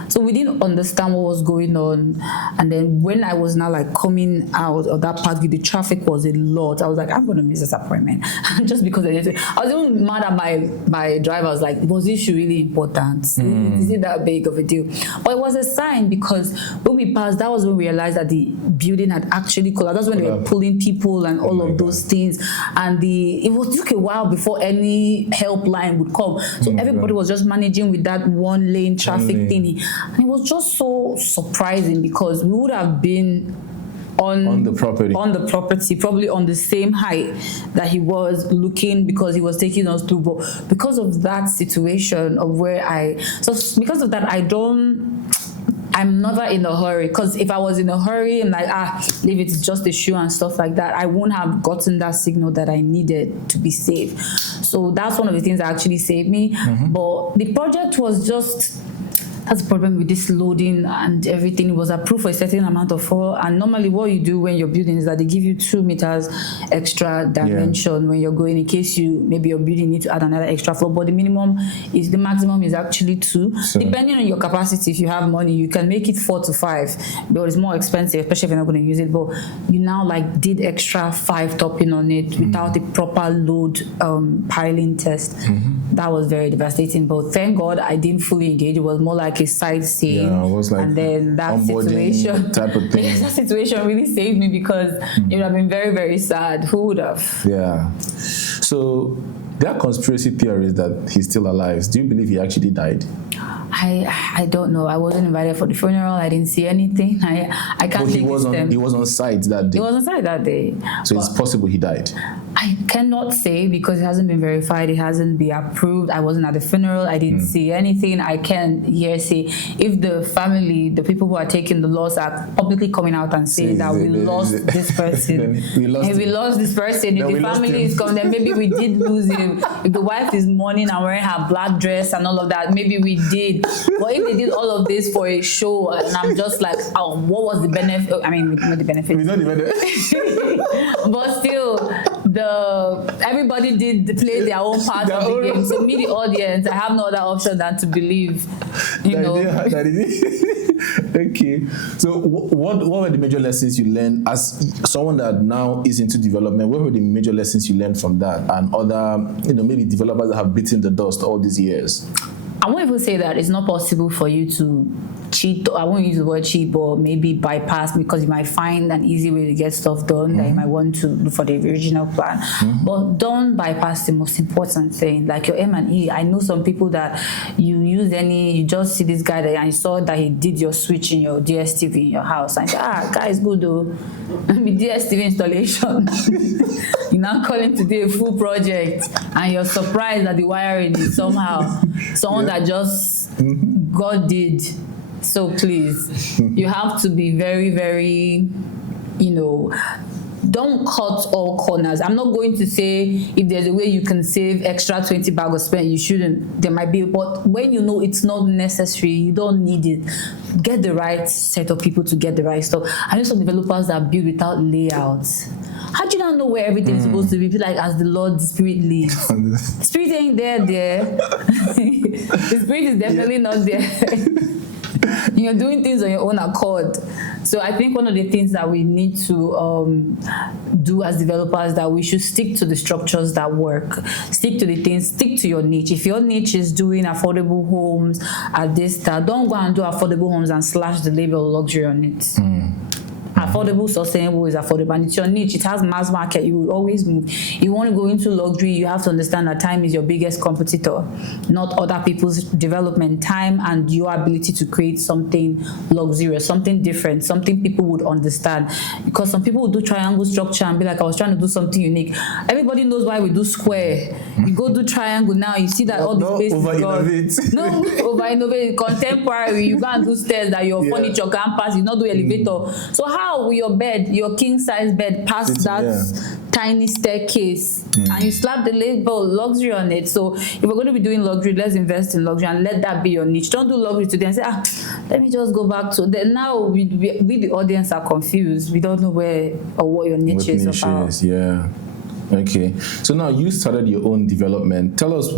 so we didn't understand what was going on. And then when I was now coming out of that park, the traffic was a lot. I was like, I'm gonna miss this appointment just because I was even mad at my driver. I was like, was this shoe really important? Is it that big of a deal? But it was a sign, because when we passed, that was when we realized that the building had actually collapsed. That's when they were pulling people and all of those things. And it took a while before any helpline would come. So everybody was just managing with that one lane traffic thingy. And it was just so surprising, because we would have been on the property, probably on the same height that he was looking, because he was taking us through. But because of that situation of because of that, I don't I'm never in a hurry, because if I was in a hurry and like, leave it, it's just a shoe and stuff like that, I wouldn't have gotten that signal that I needed to be safe. So that's one of the things that actually saved me. But the project was just, that's the problem with this loading and everything. It was approved for a certain amount of floor, and normally what you do when you're building is that they give you 2 meters extra dimension when you're going, in case maybe your building need to add another extra floor. But the maximum is actually 2. So, depending on your capacity, if you have money, you can make it 4 to 5, but it's more expensive, especially if you're not going to use it. But you now like did extra 5 topping on it without a proper load piling test. That was very devastating. But thank God I didn't fully engage. It was more like a sightseeing, it was like, and then that situation type of thing. Yes, that situation really saved me, because it would have been very, very sad. Who would have? Yeah. So there are conspiracy theories that he's still alive. Do you believe he actually died? I don't know. I wasn't invited for the funeral. I didn't see anything. I can't. But he was on site that day. He was on site that day. So it's possible he died. I cannot say, because it hasn't been verified. It hasn't been approved. I wasn't at the funeral. I didn't see anything. I can't say if the family, the people who are taking the loss, are publicly coming out and saying that we lost this person. we lost this person. If the family is coming, then maybe we did lose him. If the wife is mourning and wearing her black dress and all of that, maybe we did. But if they did all of this for a show, and I'm just like, what was the benefit? I mean, we know the benefit. We know the benefit. But still, everybody did play their own part of the game. So me, the audience, I have no other option than to believe. Okay. So what were the major lessons you learned as someone that now is into development? What were the major lessons you learned from that and other, maybe developers that have beaten the dust all these years? I won't even say that it's not possible for you to cheat. I won't use the word cheat, but maybe bypass, because you might find an easy way to get stuff done that you might want to do for the original plan. But don't bypass the most important thing, like your M&E. I know some people that you just see this guy there and you saw that he did your switch in your DSTV in your house, and you say, guy is good though. With DSTV installation. You're now calling today a full project, and you're surprised that the wiring is somehow someone that just God did. So please, you have to be very, very, don't cut all corners. I'm not going to say if there's a way you can save extra 20 bag of spend, you shouldn't. There might be, but when you know it's not necessary, you don't need it. Get the right set of people to get the right stuff. I know some developers that build without layouts. How do you not know where everything's supposed to be? Be like, as the Lord, the Spirit leads. The Spirit ain't there. The Spirit is definitely not there. You're doing things on your own accord. So I think one of the things that we need to do as developers, that we should stick to the structures that work. Stick to the things, stick to your niche. If your niche is doing affordable homes at this time, don't go and do affordable homes and slash the label luxury on it. Affordable, sustainable is affordable, and it's your niche. It has mass market. You will always move. You want to go into luxury, you have to understand that time is your biggest competitor, not other people's development. Time and your ability to create something luxurious, something different, something people would understand. Because some people would do triangle structure and be like, I was trying to do something unique. Everybody knows why we do square. You go do triangle now, you see that all the space is gone. No, over innovate. Contemporary, you go and do stairs that your furniture can pass. You not do elevator. So how will your bed, your king size bed, pass that tiny staircase and you slap the label luxury on it? So if we're going to be doing luxury, let's invest in luxury and let that be your niche. Don't do luxury today and say, let me just go back to that. Now we the audience are confused. We don't know where or what your niche is about. Yeah. Okay. So now you started your own development. Tell us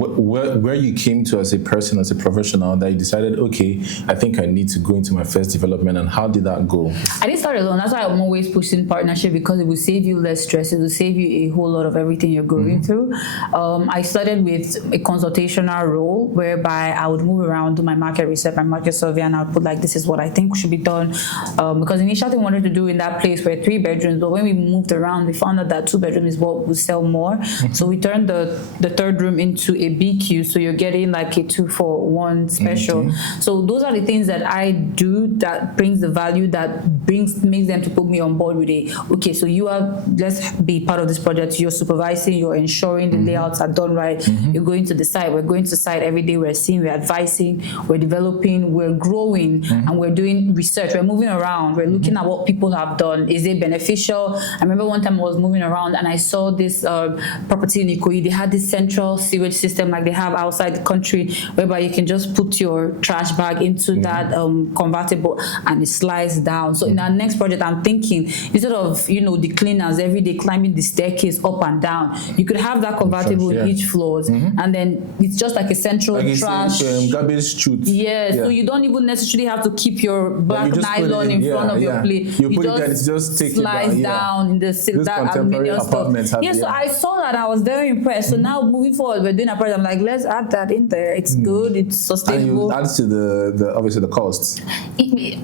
where you came to as a person, as a professional, that you decided, okay, I think I need to go into my first development, and how did that go? I didn't start alone. That's why I'm always pushing partnership, because it will save you less stress. It will save you a whole lot of everything you're going through. I started with a consultational role whereby I would move around, do my market research, my market survey, and I would put like, this is what I think should be done. Because initially we wanted to do in that place were 3 bedrooms, but when we moved around, we found out that 2 bedrooms is what would sell more. So we turned the 3rd room into a a BQ, so you're getting like a 2-for-1 special. So those are the things that I do that brings the value, that makes them to put me on board with okay, so let's be part of this project. You're supervising, you're ensuring the layouts are done right. You're going to the site. We're going to site every day. We're seeing, we're advising, we're developing, we're growing, and we're doing research. We're moving around. We're looking at what people have done. Is it beneficial? I remember one time I was moving around and I saw this property in Ikoyi. They had this central sewage system like they have outside the country, whereby you can just put your trash bag into that convertible and it slides down. So in our next project, I'm thinking, instead of the cleaners every day climbing the staircase up and down, you could have that convertible in each floor, and then it's just like a central trash garbage chute. So you don't even necessarily have to keep your black nylon in front of your plate. You put it there, it's just take slides it down in the that aluminium stuff. So I saw that, I was very impressed. So now moving forward, we're doing a project. I'm like, let's add that in there. It's good. It's sustainable. And you add to the obviously the costs.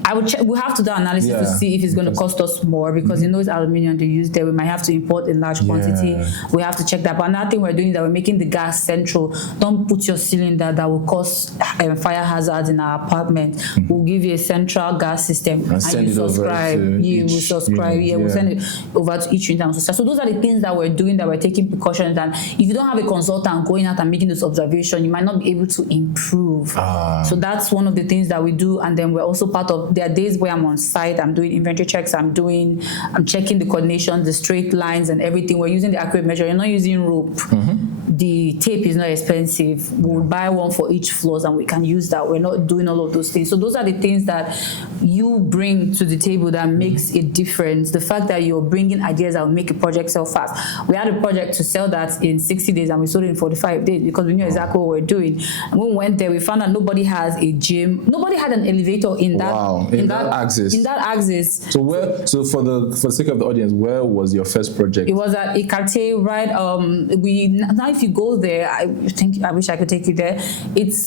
I would check. We have to do analysis to see if it's going to cost us more, because it's aluminium they use there. We might have to import in large quantity. We have to check that. But another thing we're doing is that we're making the gas central. Don't put your cylinder that will cause fire hazards in our apartment. We'll give you a central gas system and you subscribe. We'll send it over to each unit. So those are the things that we're doing, that we're taking precautions. And if you don't have a consultant going out and making this observation, you might not be able to improve. So that's one of the things that we do. And then we're also part of, there are days where I'm on site, I'm doing inventory checks, I'm checking the coordination, the straight lines and everything. We're using the accurate measure. You're not using rope. The tape is not expensive. We'll buy one for each floor and we can use that. We're not doing all of those things. So those are the things that you bring to the table that makes a difference. The fact that you're bringing ideas that will make a project sell fast. We had a project to sell that in 60 days and we sold it in 45 days because we knew exactly what we were doing. And when we went there, we found out nobody has a gym. Nobody had an elevator in that in that axis. So for the sake of the audience, where was your first project? It was at Ikate, right? Now if you go there, I wish I could take you there.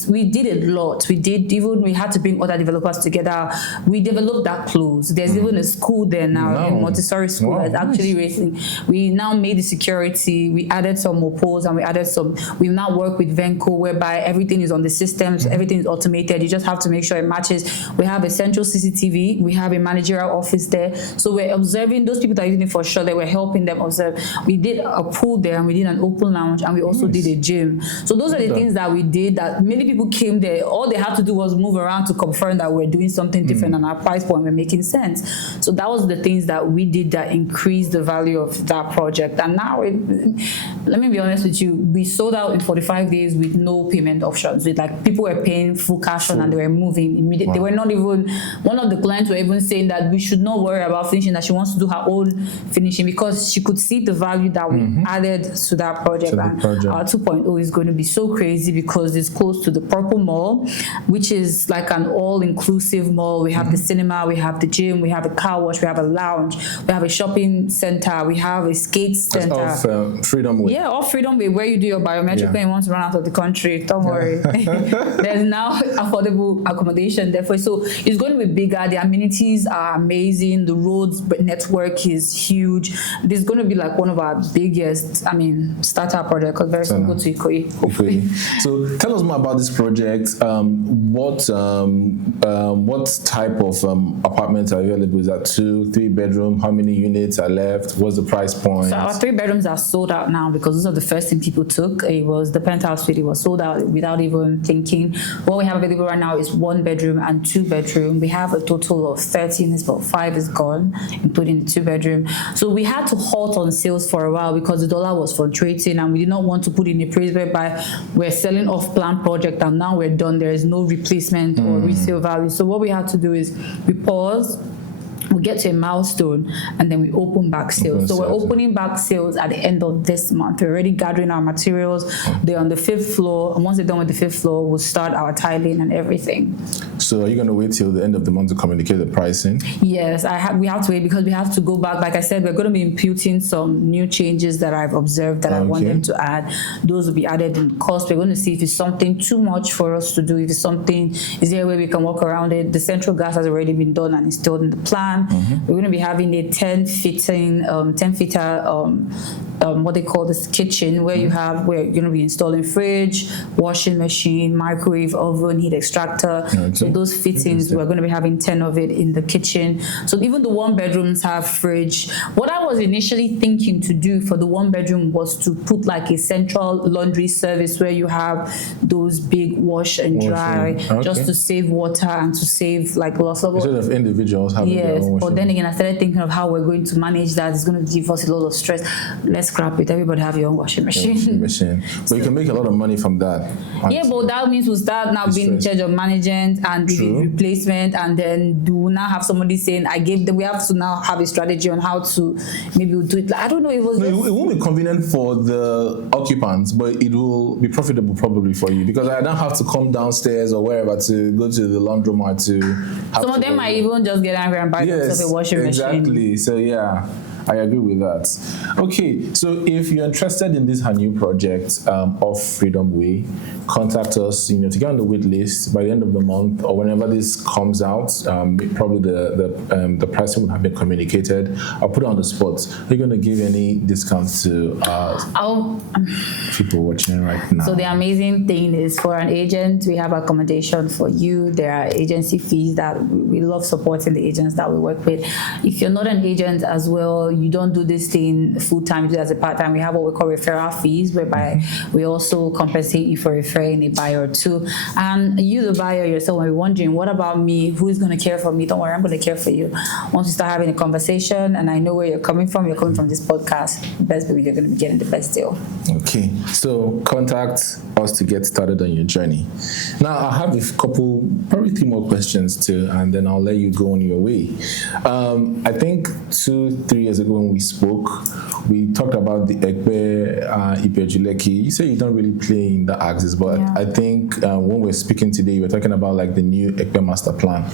We did a lot. We had to bring other developers together. We developed that close. There's even a school there now, a Montessori school that's actually racing. We now made the security. We added some mopos and we now work with Venco, whereby everything is on the systems, everything is automated. You just have to make sure it matches. We have a central CCTV. We have a managerial office there. So we're observing those people that are using it for sure. That we're helping them observe. We did a pool there and we did an open lounge and we also did a gym. So those are the things that we did that many people came there. All they had to do was move around to confirm that we're doing something different and our price point were making sense. So that was the things that we did that increased the value of that project. And now, let me be honest with you, we sold out in 45 days with no payment options. With like people were paying full cash on and they were moving immediately. They were not even, one of the clients were even saying that we should not worry about finishing, that she wants to do her own finishing because she could see the value that we added to that project. Our 2.0 is going to be so crazy because it's close to the Purple Mall, which is like an all-inclusive mall. We have the cinema, we have the gym, we have a car wash, we have a lounge, we have a shopping center, we have a skate center. Off Freedom Way. Yeah, off Freedom Way, where you do your biometric when you want to run out of the country. Don't worry. There's now affordable accommodation there for you. So it's going to be bigger. The amenities are amazing. The roads network is huge. This is going to be like one of our biggest, startup project because very soon go to Ikoyi, hopefully. So tell us more about this project. What type of apartments are available? Is that 2-3 bedroom? How many units are left? What's the price point? So our 3 bedrooms are sold out now because those are the first thing people took. It was the penthouse suite. It was sold out without even thinking. What we have available right now is 1 bedroom and 2 bedroom. We have a total of 13, but 5 is gone, including the 2 bedroom. So we had to halt on sales for a while because the dollar was fluctuating and we did not want to put in a price whereby we're selling off plan project and now we're done. There is no replacement or resale value. So what we had to do is we pause, we get to a milestone and then we open back sales. So we're opening back sales at the end of this month. We're already gathering our materials. They're on the 5th floor. And once they're done with the 5th floor, we'll start our tiling and everything. So are you going to wait till the end of the month to communicate the pricing? Yes, we have to wait because we have to go back. Like I said, we're going to be imputing some new changes that I've observed that I want them to add. Those will be added in cost. We're going to see if it's something too much for us to do. If it's something, is there a way we can work around it? The central gas has already been done and installed in the plan. We're going to be having a 10-footer what they call this kitchen, where where you're going to be installing fridge, washing machine, microwave, oven, heat extractor. Okay. So those fittings, we're going to be having 10 of it in the kitchen. So even the 1-bedrooms have fridge. What I was initially thinking to do for the 1-bedroom was to put like a central laundry service where you have those big wash and dry, just to save water and to save like lots of instead of individuals having their own washing. But then again, I started thinking of how we're going to manage that. It's going to give us a lot of stress. Let's scrap it. Everybody have your own washing machine. But you can make a lot of money from that. Yeah, but that means we'll start now being in charge of management and replacement, and then do now have somebody saying, I gave them, we have to now have a strategy on how to, maybe we'll do it. I don't know. It won't be convenient for the occupants, but it will be profitable probably for you, because I don't have to come downstairs or wherever to go to the laundromat to have some of them might even just get angry and buy themselves a washing machine. Exactly. So yeah, I agree with that. Okay, so if you're interested in this her new project of Freedom Way, contact us. To get on the wait list by the end of the month or whenever this comes out. Probably the pricing would have been communicated. I'll put it on the spot. Are you going to give any discounts to people watching right now? So the amazing thing is, for an agent, we have accommodation for you. There are agency fees that we love supporting the agents that we work with. If you're not an agent as well, you don't do this thing full time, you do it as a part time. We have what we call referral fees, whereby we also compensate you for referring a buyer or two. And you, the buyer yourself, when you're wondering, what about me? Who is going to care for me? Don't worry, I'm going to care for you. Once you start having a conversation, and I know where you're coming from this podcast, best believe you're going to be getting the best deal. Okay, so contact us to get started on your journey. Now, I have a couple, probably 3 more questions too, and then I'll let you go on your way. I think 2-3 years ago when we spoke, we talked about the Ekpe Lekki. You say you don't really play in the axis, but I think when we're speaking today, we're talking about like the new Ekpe master plan.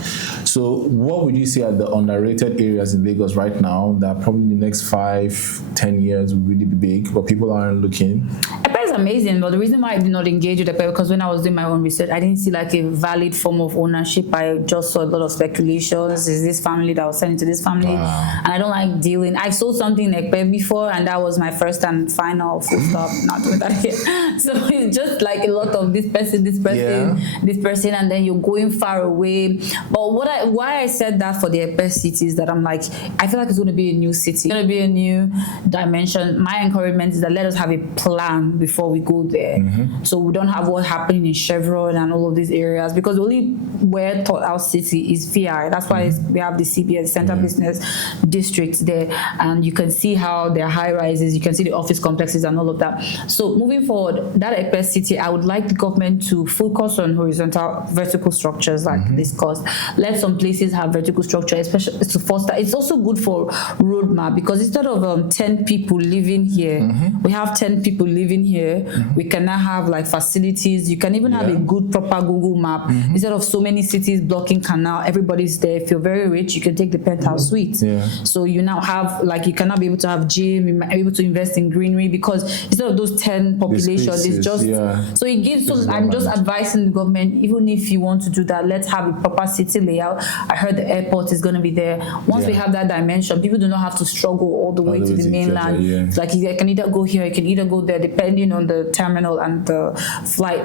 So what would you say are the underrated areas in Lagos right now that probably in the next 5-10 years will really be big, but people aren't looking? Ekpe is amazing, but the reason why I did not engage with Ekpe, because when I was doing my own research, I didn't see like a valid form of ownership. I just saw a lot of speculations. Is this family that was selling to this family? And I don't like dealing. I sold something in Ekpe before, and that was my first and final full stop. Not doing that here. So it's just like a lot of this person, and then you're going far away. But why I said that for the Ekpe city is that I'm like, I feel like it's going to be a new city. It's going to be a new dimension. My encouragement is that let us have a plan before we go there. So we don't have what's happening in Chevron and all of these areas, because the only well thought out city is VI. That's why we have the CBS, the Central Business District there, and you can see how they're high rises, you can see the office complexes and all of that. So moving forward, that Ekpe city, I would like the government to focus on horizontal, vertical structures like discussed. Let some places have vertical structure, especially to foster. It's also good for roadmap, because instead of 10 people living here, we have 10 people living here. We can now have like facilities. You can even have a good proper Google map. Instead of so many cities blocking canal, everybody's there. If you're very rich, you can take the penthouse suite. So you now have like, you cannot be able to have gym, you might be able to invest in greenery, because instead of those 10 population, it's just so it gives. So I'm just advising the government, even if you want to do that, let's have a proper city layout. I heard the airport is going to be there. Once we have that dimension, people do not have to struggle all the way to the mainland. It's like you can either go here, you can either go there, depending on the terminal and the flight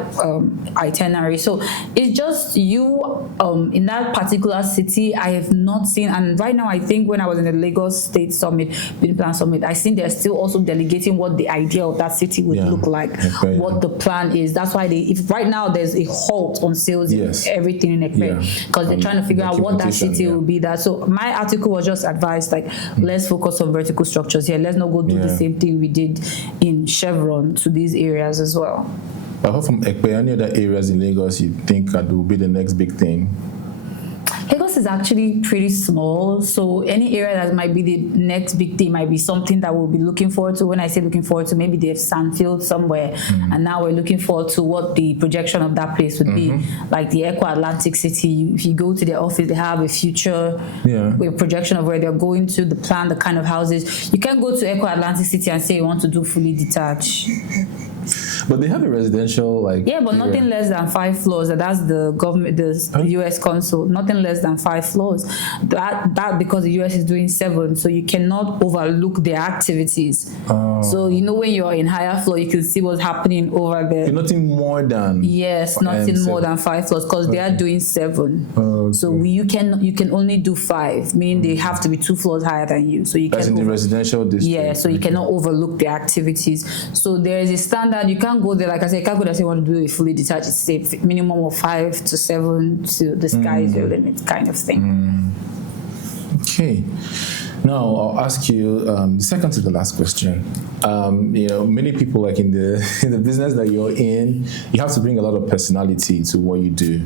itinerary. So it's just you in that particular city. I have not seen, and right now I think when I was in the Lagos State Summit, Building Plan Summit, I think they're still also delegating what the idea of that city would look like, what the plan is. That's why if right now there's a halt on sales in everything in Ekpe, because they're trying to figure out what that city will be. That so my article was just advised like, let's focus on vertical structures here. Let's not go do the same thing we did in Chevron to these areas as well. Apart from Ekpe, any other areas in Lagos you think that will be the next big thing? Lagos is actually pretty small, so any area that might be the next big thing might be something that we'll be looking forward to. When I say looking forward to, maybe they have sandfield somewhere, and now we're looking forward to what the projection of that place would be. Like the Eco Atlantic City, if you go to their office, they have a future with a projection of where they're going to, the plan, the kind of houses. You can't go to Eco Atlantic City and say you want to do fully detached. But they have a residential but nothing less than 5 floors. That's the government, the U.S. consul. Nothing less than 5 floors. That because the U.S. is doing 7, so you cannot overlook their activities. So when you're in higher floor, you can see what's happening over there. Nothing more than nothing more than 5 floors because they are doing 7. So you can only do 5, meaning they have to be 2 floors higher than you. So you can. As in the residential district. Yeah, so you cannot overlook the activities. So there is a standard. You can't go there, like I said, you can't go there and say you want to do a fully detached. It's a minimum of 5 to 7 to the sky is your limit kind of thing. Okay. Now I'll ask you the second to the last question. Many people in the business that you're in, you have to bring a lot of personality to what you do,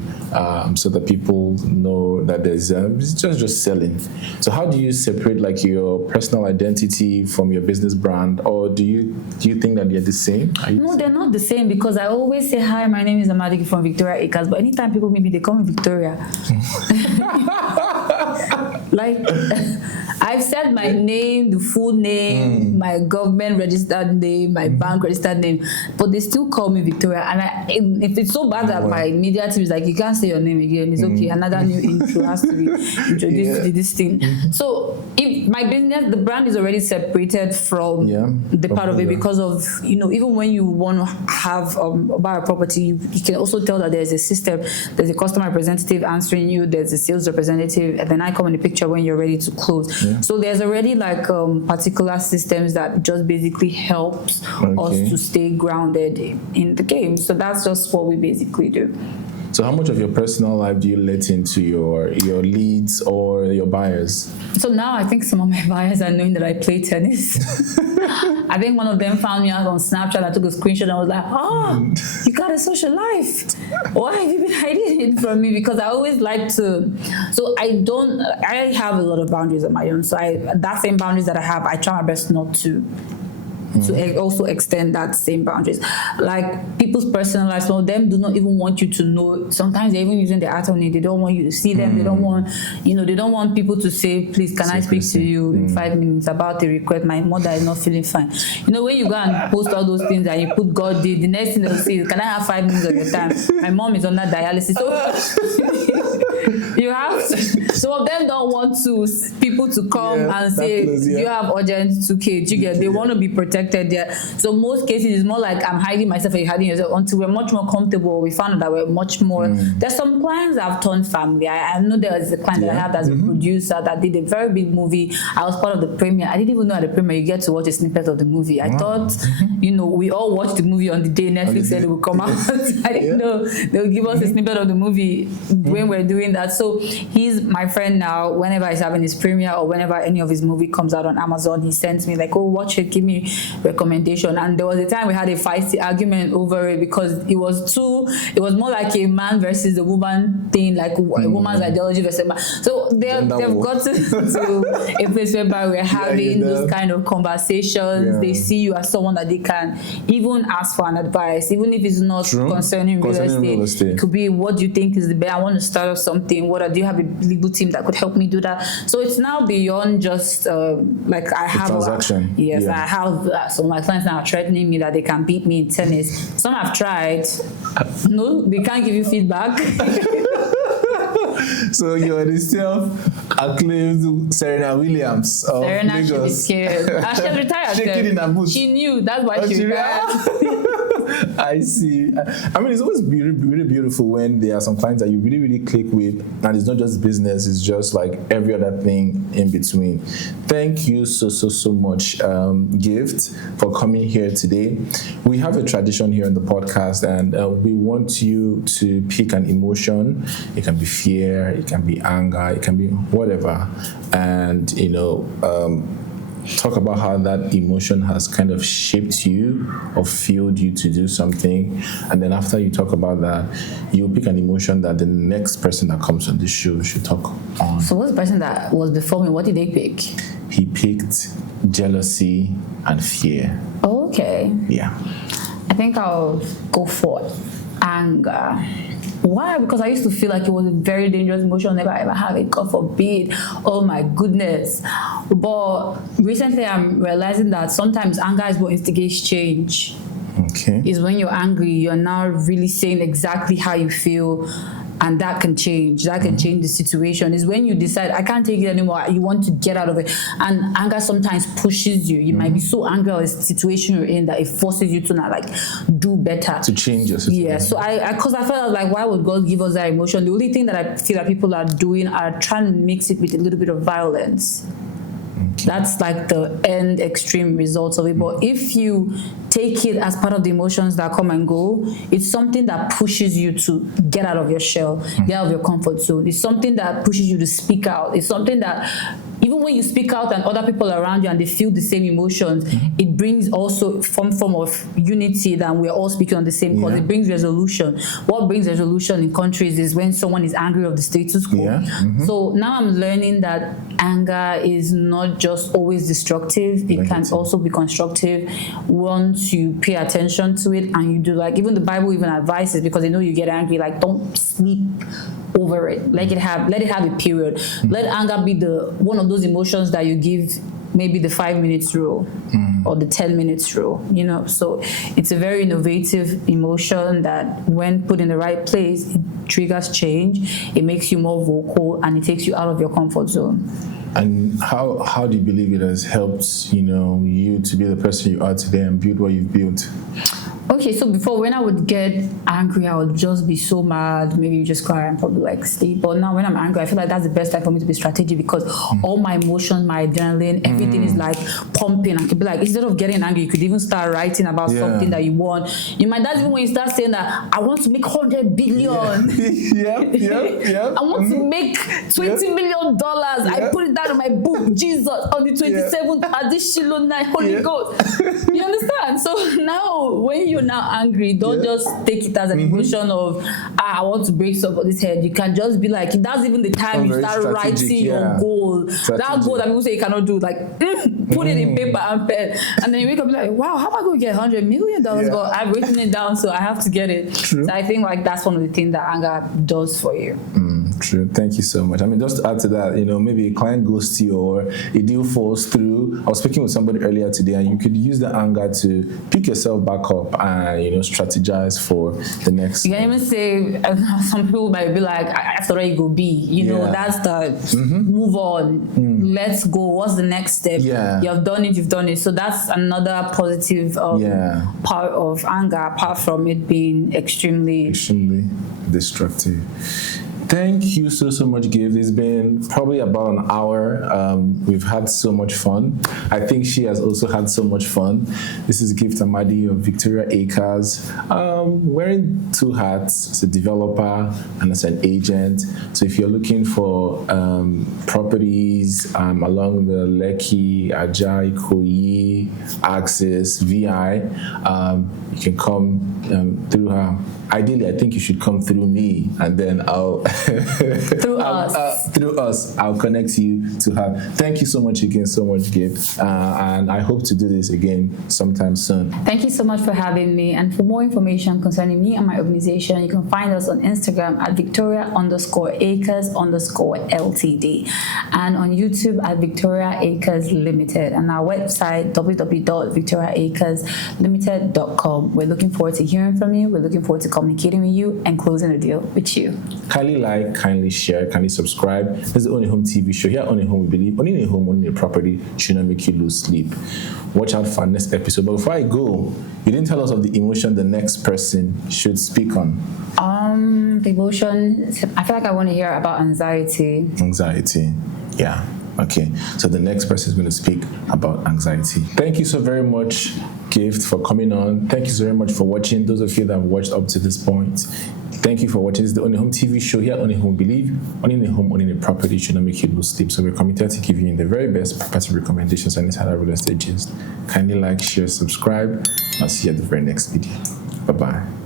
so that people know that there's it's just selling. So how do you separate your personal identity from your business brand, or do you think that they're the same? No, they're not the same because I always say, hi, my name is Amadi from Victoria Acres, but anytime people meet me, they call me Victoria. I've said my name, the full name, my government registered name, my bank registered name, but they still call me Victoria. And if it's so bad that my media team is like, you can't say your name again, it's okay. Another new intro has to be introduced to this thing. So if my business, the brand is already separated from the part of it because of, even when you want to have buy a property, you can also tell that there's a system, there's a customer representative answering you, there's a sales representative, and then I come in the picture when you're ready to close. So there's already particular systems that just basically helps us to stay grounded in the game. So that's just what we basically do. So how much of your personal life do you let into your leads or your buyers? So now I think some of my buyers are knowing that I play tennis. I think one of them found me out on Snapchat. I took a screenshot and I was like, you got a social life. Why have you been hiding it from me? Because I always like to, I have a lot of boundaries of my own. So that same boundaries that I have, I try my best not to also extend that same boundaries. Like people's personal lives, some of them do not even want you to know. Sometimes they're even using their attorney. They don't want you to see them. They don't want, they don't want people to say, please, can I speak to you in 5 minutes about the request? My mother is not feeling fine. When you go and post all those things and you put God did, the next thing they'll say is, can I have 5 minutes of your time? My mom is on that dialysis. So you have some of them don't want people to come and say, you have urgent 2K. They want to be protected there. So most cases it's more like I'm hiding myself and you're hiding yourself until we're much more comfortable. We found that we're much more. There's some clients that have turned family. I know there was a client that I have that's a producer that did a very big movie. I was part of the premiere. I didn't even know at the premiere you get to watch a snippet of the movie. I thought, we all watched the movie on the day Netflix said it would come out. I didn't know they would give us a snippet of the movie when we're doing that. So he's my friend now. Whenever he's having his premiere or whenever any of his movie comes out on Amazon, he sends me like, oh, watch it, give me recommendation. And there was a time we had a feisty argument over it because it was more like a man versus a woman thing, like a woman's ideology versus a man. So they've gotten to a place whereby we're having those kind of conversations. They see you as someone that they can even ask for an advice, even if it's not concerning real estate. It could be, what do you think is the best? I want to start up something. Do you have a legal team that could help me do that? So it's now beyond just I have transaction. I have some of my clients now are threatening me that they can beat me in tennis. Some have tried. No, they can't give you feedback. So you're the self-acclaimed Serena Williams of Serena Lagos. Should be scared. She has retired. Shaking in her boots. She knew. That's why she retired. I see. I mean, it's always really beautiful when there are some clients that you really, really click with, and it's not just business, it's just like every other thing in between. Thank you so much, Gift, for coming here today. We have a tradition here on the podcast, and we want you to pick an emotion. It can be fear, it can be anger, it can be whatever, and talk about how that emotion has kind of shaped you or fueled you to do something. And then after you talk about that, you'll pick an emotion that the next person that comes on the show should talk on. So what's the person that was before me? What did they pick? He picked jealousy and fear. Okay. Yeah. I think I'll go for anger. Why? Because I used to feel like it was a very dangerous emotion. Never ever have it, God forbid. Oh my goodness. But recently I'm realizing that sometimes anger is what instigates change. Okay. Is when you're angry, you're now really saying exactly how you feel, and that can change. That can change the situation. Is when you decide, I can't take it anymore. You want to get out of it. And anger sometimes pushes you. You might be so angry at the situation you're in that it forces you to not like do better. To change your situation. Yeah. So because I felt like, why would God give us that emotion? The only thing that I feel that people are doing are trying to mix it with a little bit of violence. That's like the end extreme results of it. But if you take it as part of the emotions that come and go, it's something that pushes you to get out of your shell, get out of your comfort zone. It's something that pushes you to speak out. It's something that even when you speak out and other people around you and they feel the same emotions, it brings also some form of unity that we're all speaking on the same cause. It brings resolution. What brings resolution in countries is when someone is angry of the status quo. So now I'm learning that anger is not just always destructive. It can also be constructive once you pay attention to it and you do, like, even the Bible even advises, because they know you get angry, like, don't sleep over it. Let it have a period. Let anger be the one of those emotions that you give maybe the 5 minutes rule or the 10 minutes rule, so it's a very innovative emotion that when put in the right place, it triggers change, it makes you more vocal, and it takes you out of your comfort zone. And how do you believe it has helped, you to be the person you are today and build what you've built? Okay, so before, when I would get angry, I would just be so mad, maybe just cry and probably like sleep. But now when I'm angry, I feel like that's the best time for me to be strategic, because all my emotions, my adrenaline, everything is like pumping. I could be like, instead of getting angry, you could even start writing about something that you want. That's even when you start saying that, I want to make 100 billion. I want to make $20 million. I put it down in my book, Jesus, on the 27th, additional night, Holy Ghost. You understand? So now, when you're now angry, don't just take it as an emotion of, I want to break somebody's head. You can just be like, that's even the time you start writing your goal. That goal that people say you cannot do, like, put it in paper and pen. And then you wake up like, wow, how am I going to get $100 million? But I've written it down, so I have to get it. True. So I think like that's one of the things that anger does for you. True. Thank you so much. I mean, just to add to that, maybe a client goes to you or a deal falls through. I was speaking with somebody earlier today, and you could use the anger to pick yourself back up and, strategize for the next. You can even say, some people might be like, after all, you go be, that's the move on. Let's go. What's the next step? You've done it. So that's another positive part of anger, apart from it being extremely destructive. Thank you so much, Gift. It's been probably about an hour. We've had so much fun. I think she has also had so much fun. This is Gift Amadi of Victoria Acres. Wearing two hats, as a developer and as an agent. So if you're looking for properties along the Lekki, Abuja, Ikoyi, Axis, VI, you can come through her. Ideally, I think you should come through me, and then I'll through us, I'll connect you to her. Thank you so much again, so much, Gift, and I hope to do this again sometime soon. Thank you so much for having me. And for more information concerning me and my organization, you can find us on Instagram at Victoria_Acres_Ltd, and on YouTube at Victoria Acres Limited, and our website www.victoriaacreslimited.com. We're looking forward to hearing from you. We're looking forward to communicating with you and closing a deal with you. Kindly like, kindly share, kindly subscribe. This is the Ownahome TV show. Here at Ownahome, we believe owning a home, owning a property should not make you lose sleep. Watch out for our next episode. But before I go, you didn't tell us of the emotion the next person should speak on. The emotion, I feel like I want to hear about anxiety. Anxiety, yeah. Okay, so the next person is going to speak about anxiety. Thank you so very much, Gift, for coming on. Thank you so very much for watching. Those of you that have watched up to this point, thank you for watching. This is the Ownahome TV show. Here at Ownahome, believe owning a home, owning a property should not make you lose sleep. So we're committed to giving you the very best property recommendations and insider real estate gist. Kindly like, share, subscribe. I'll see you at the very next video. Bye-bye.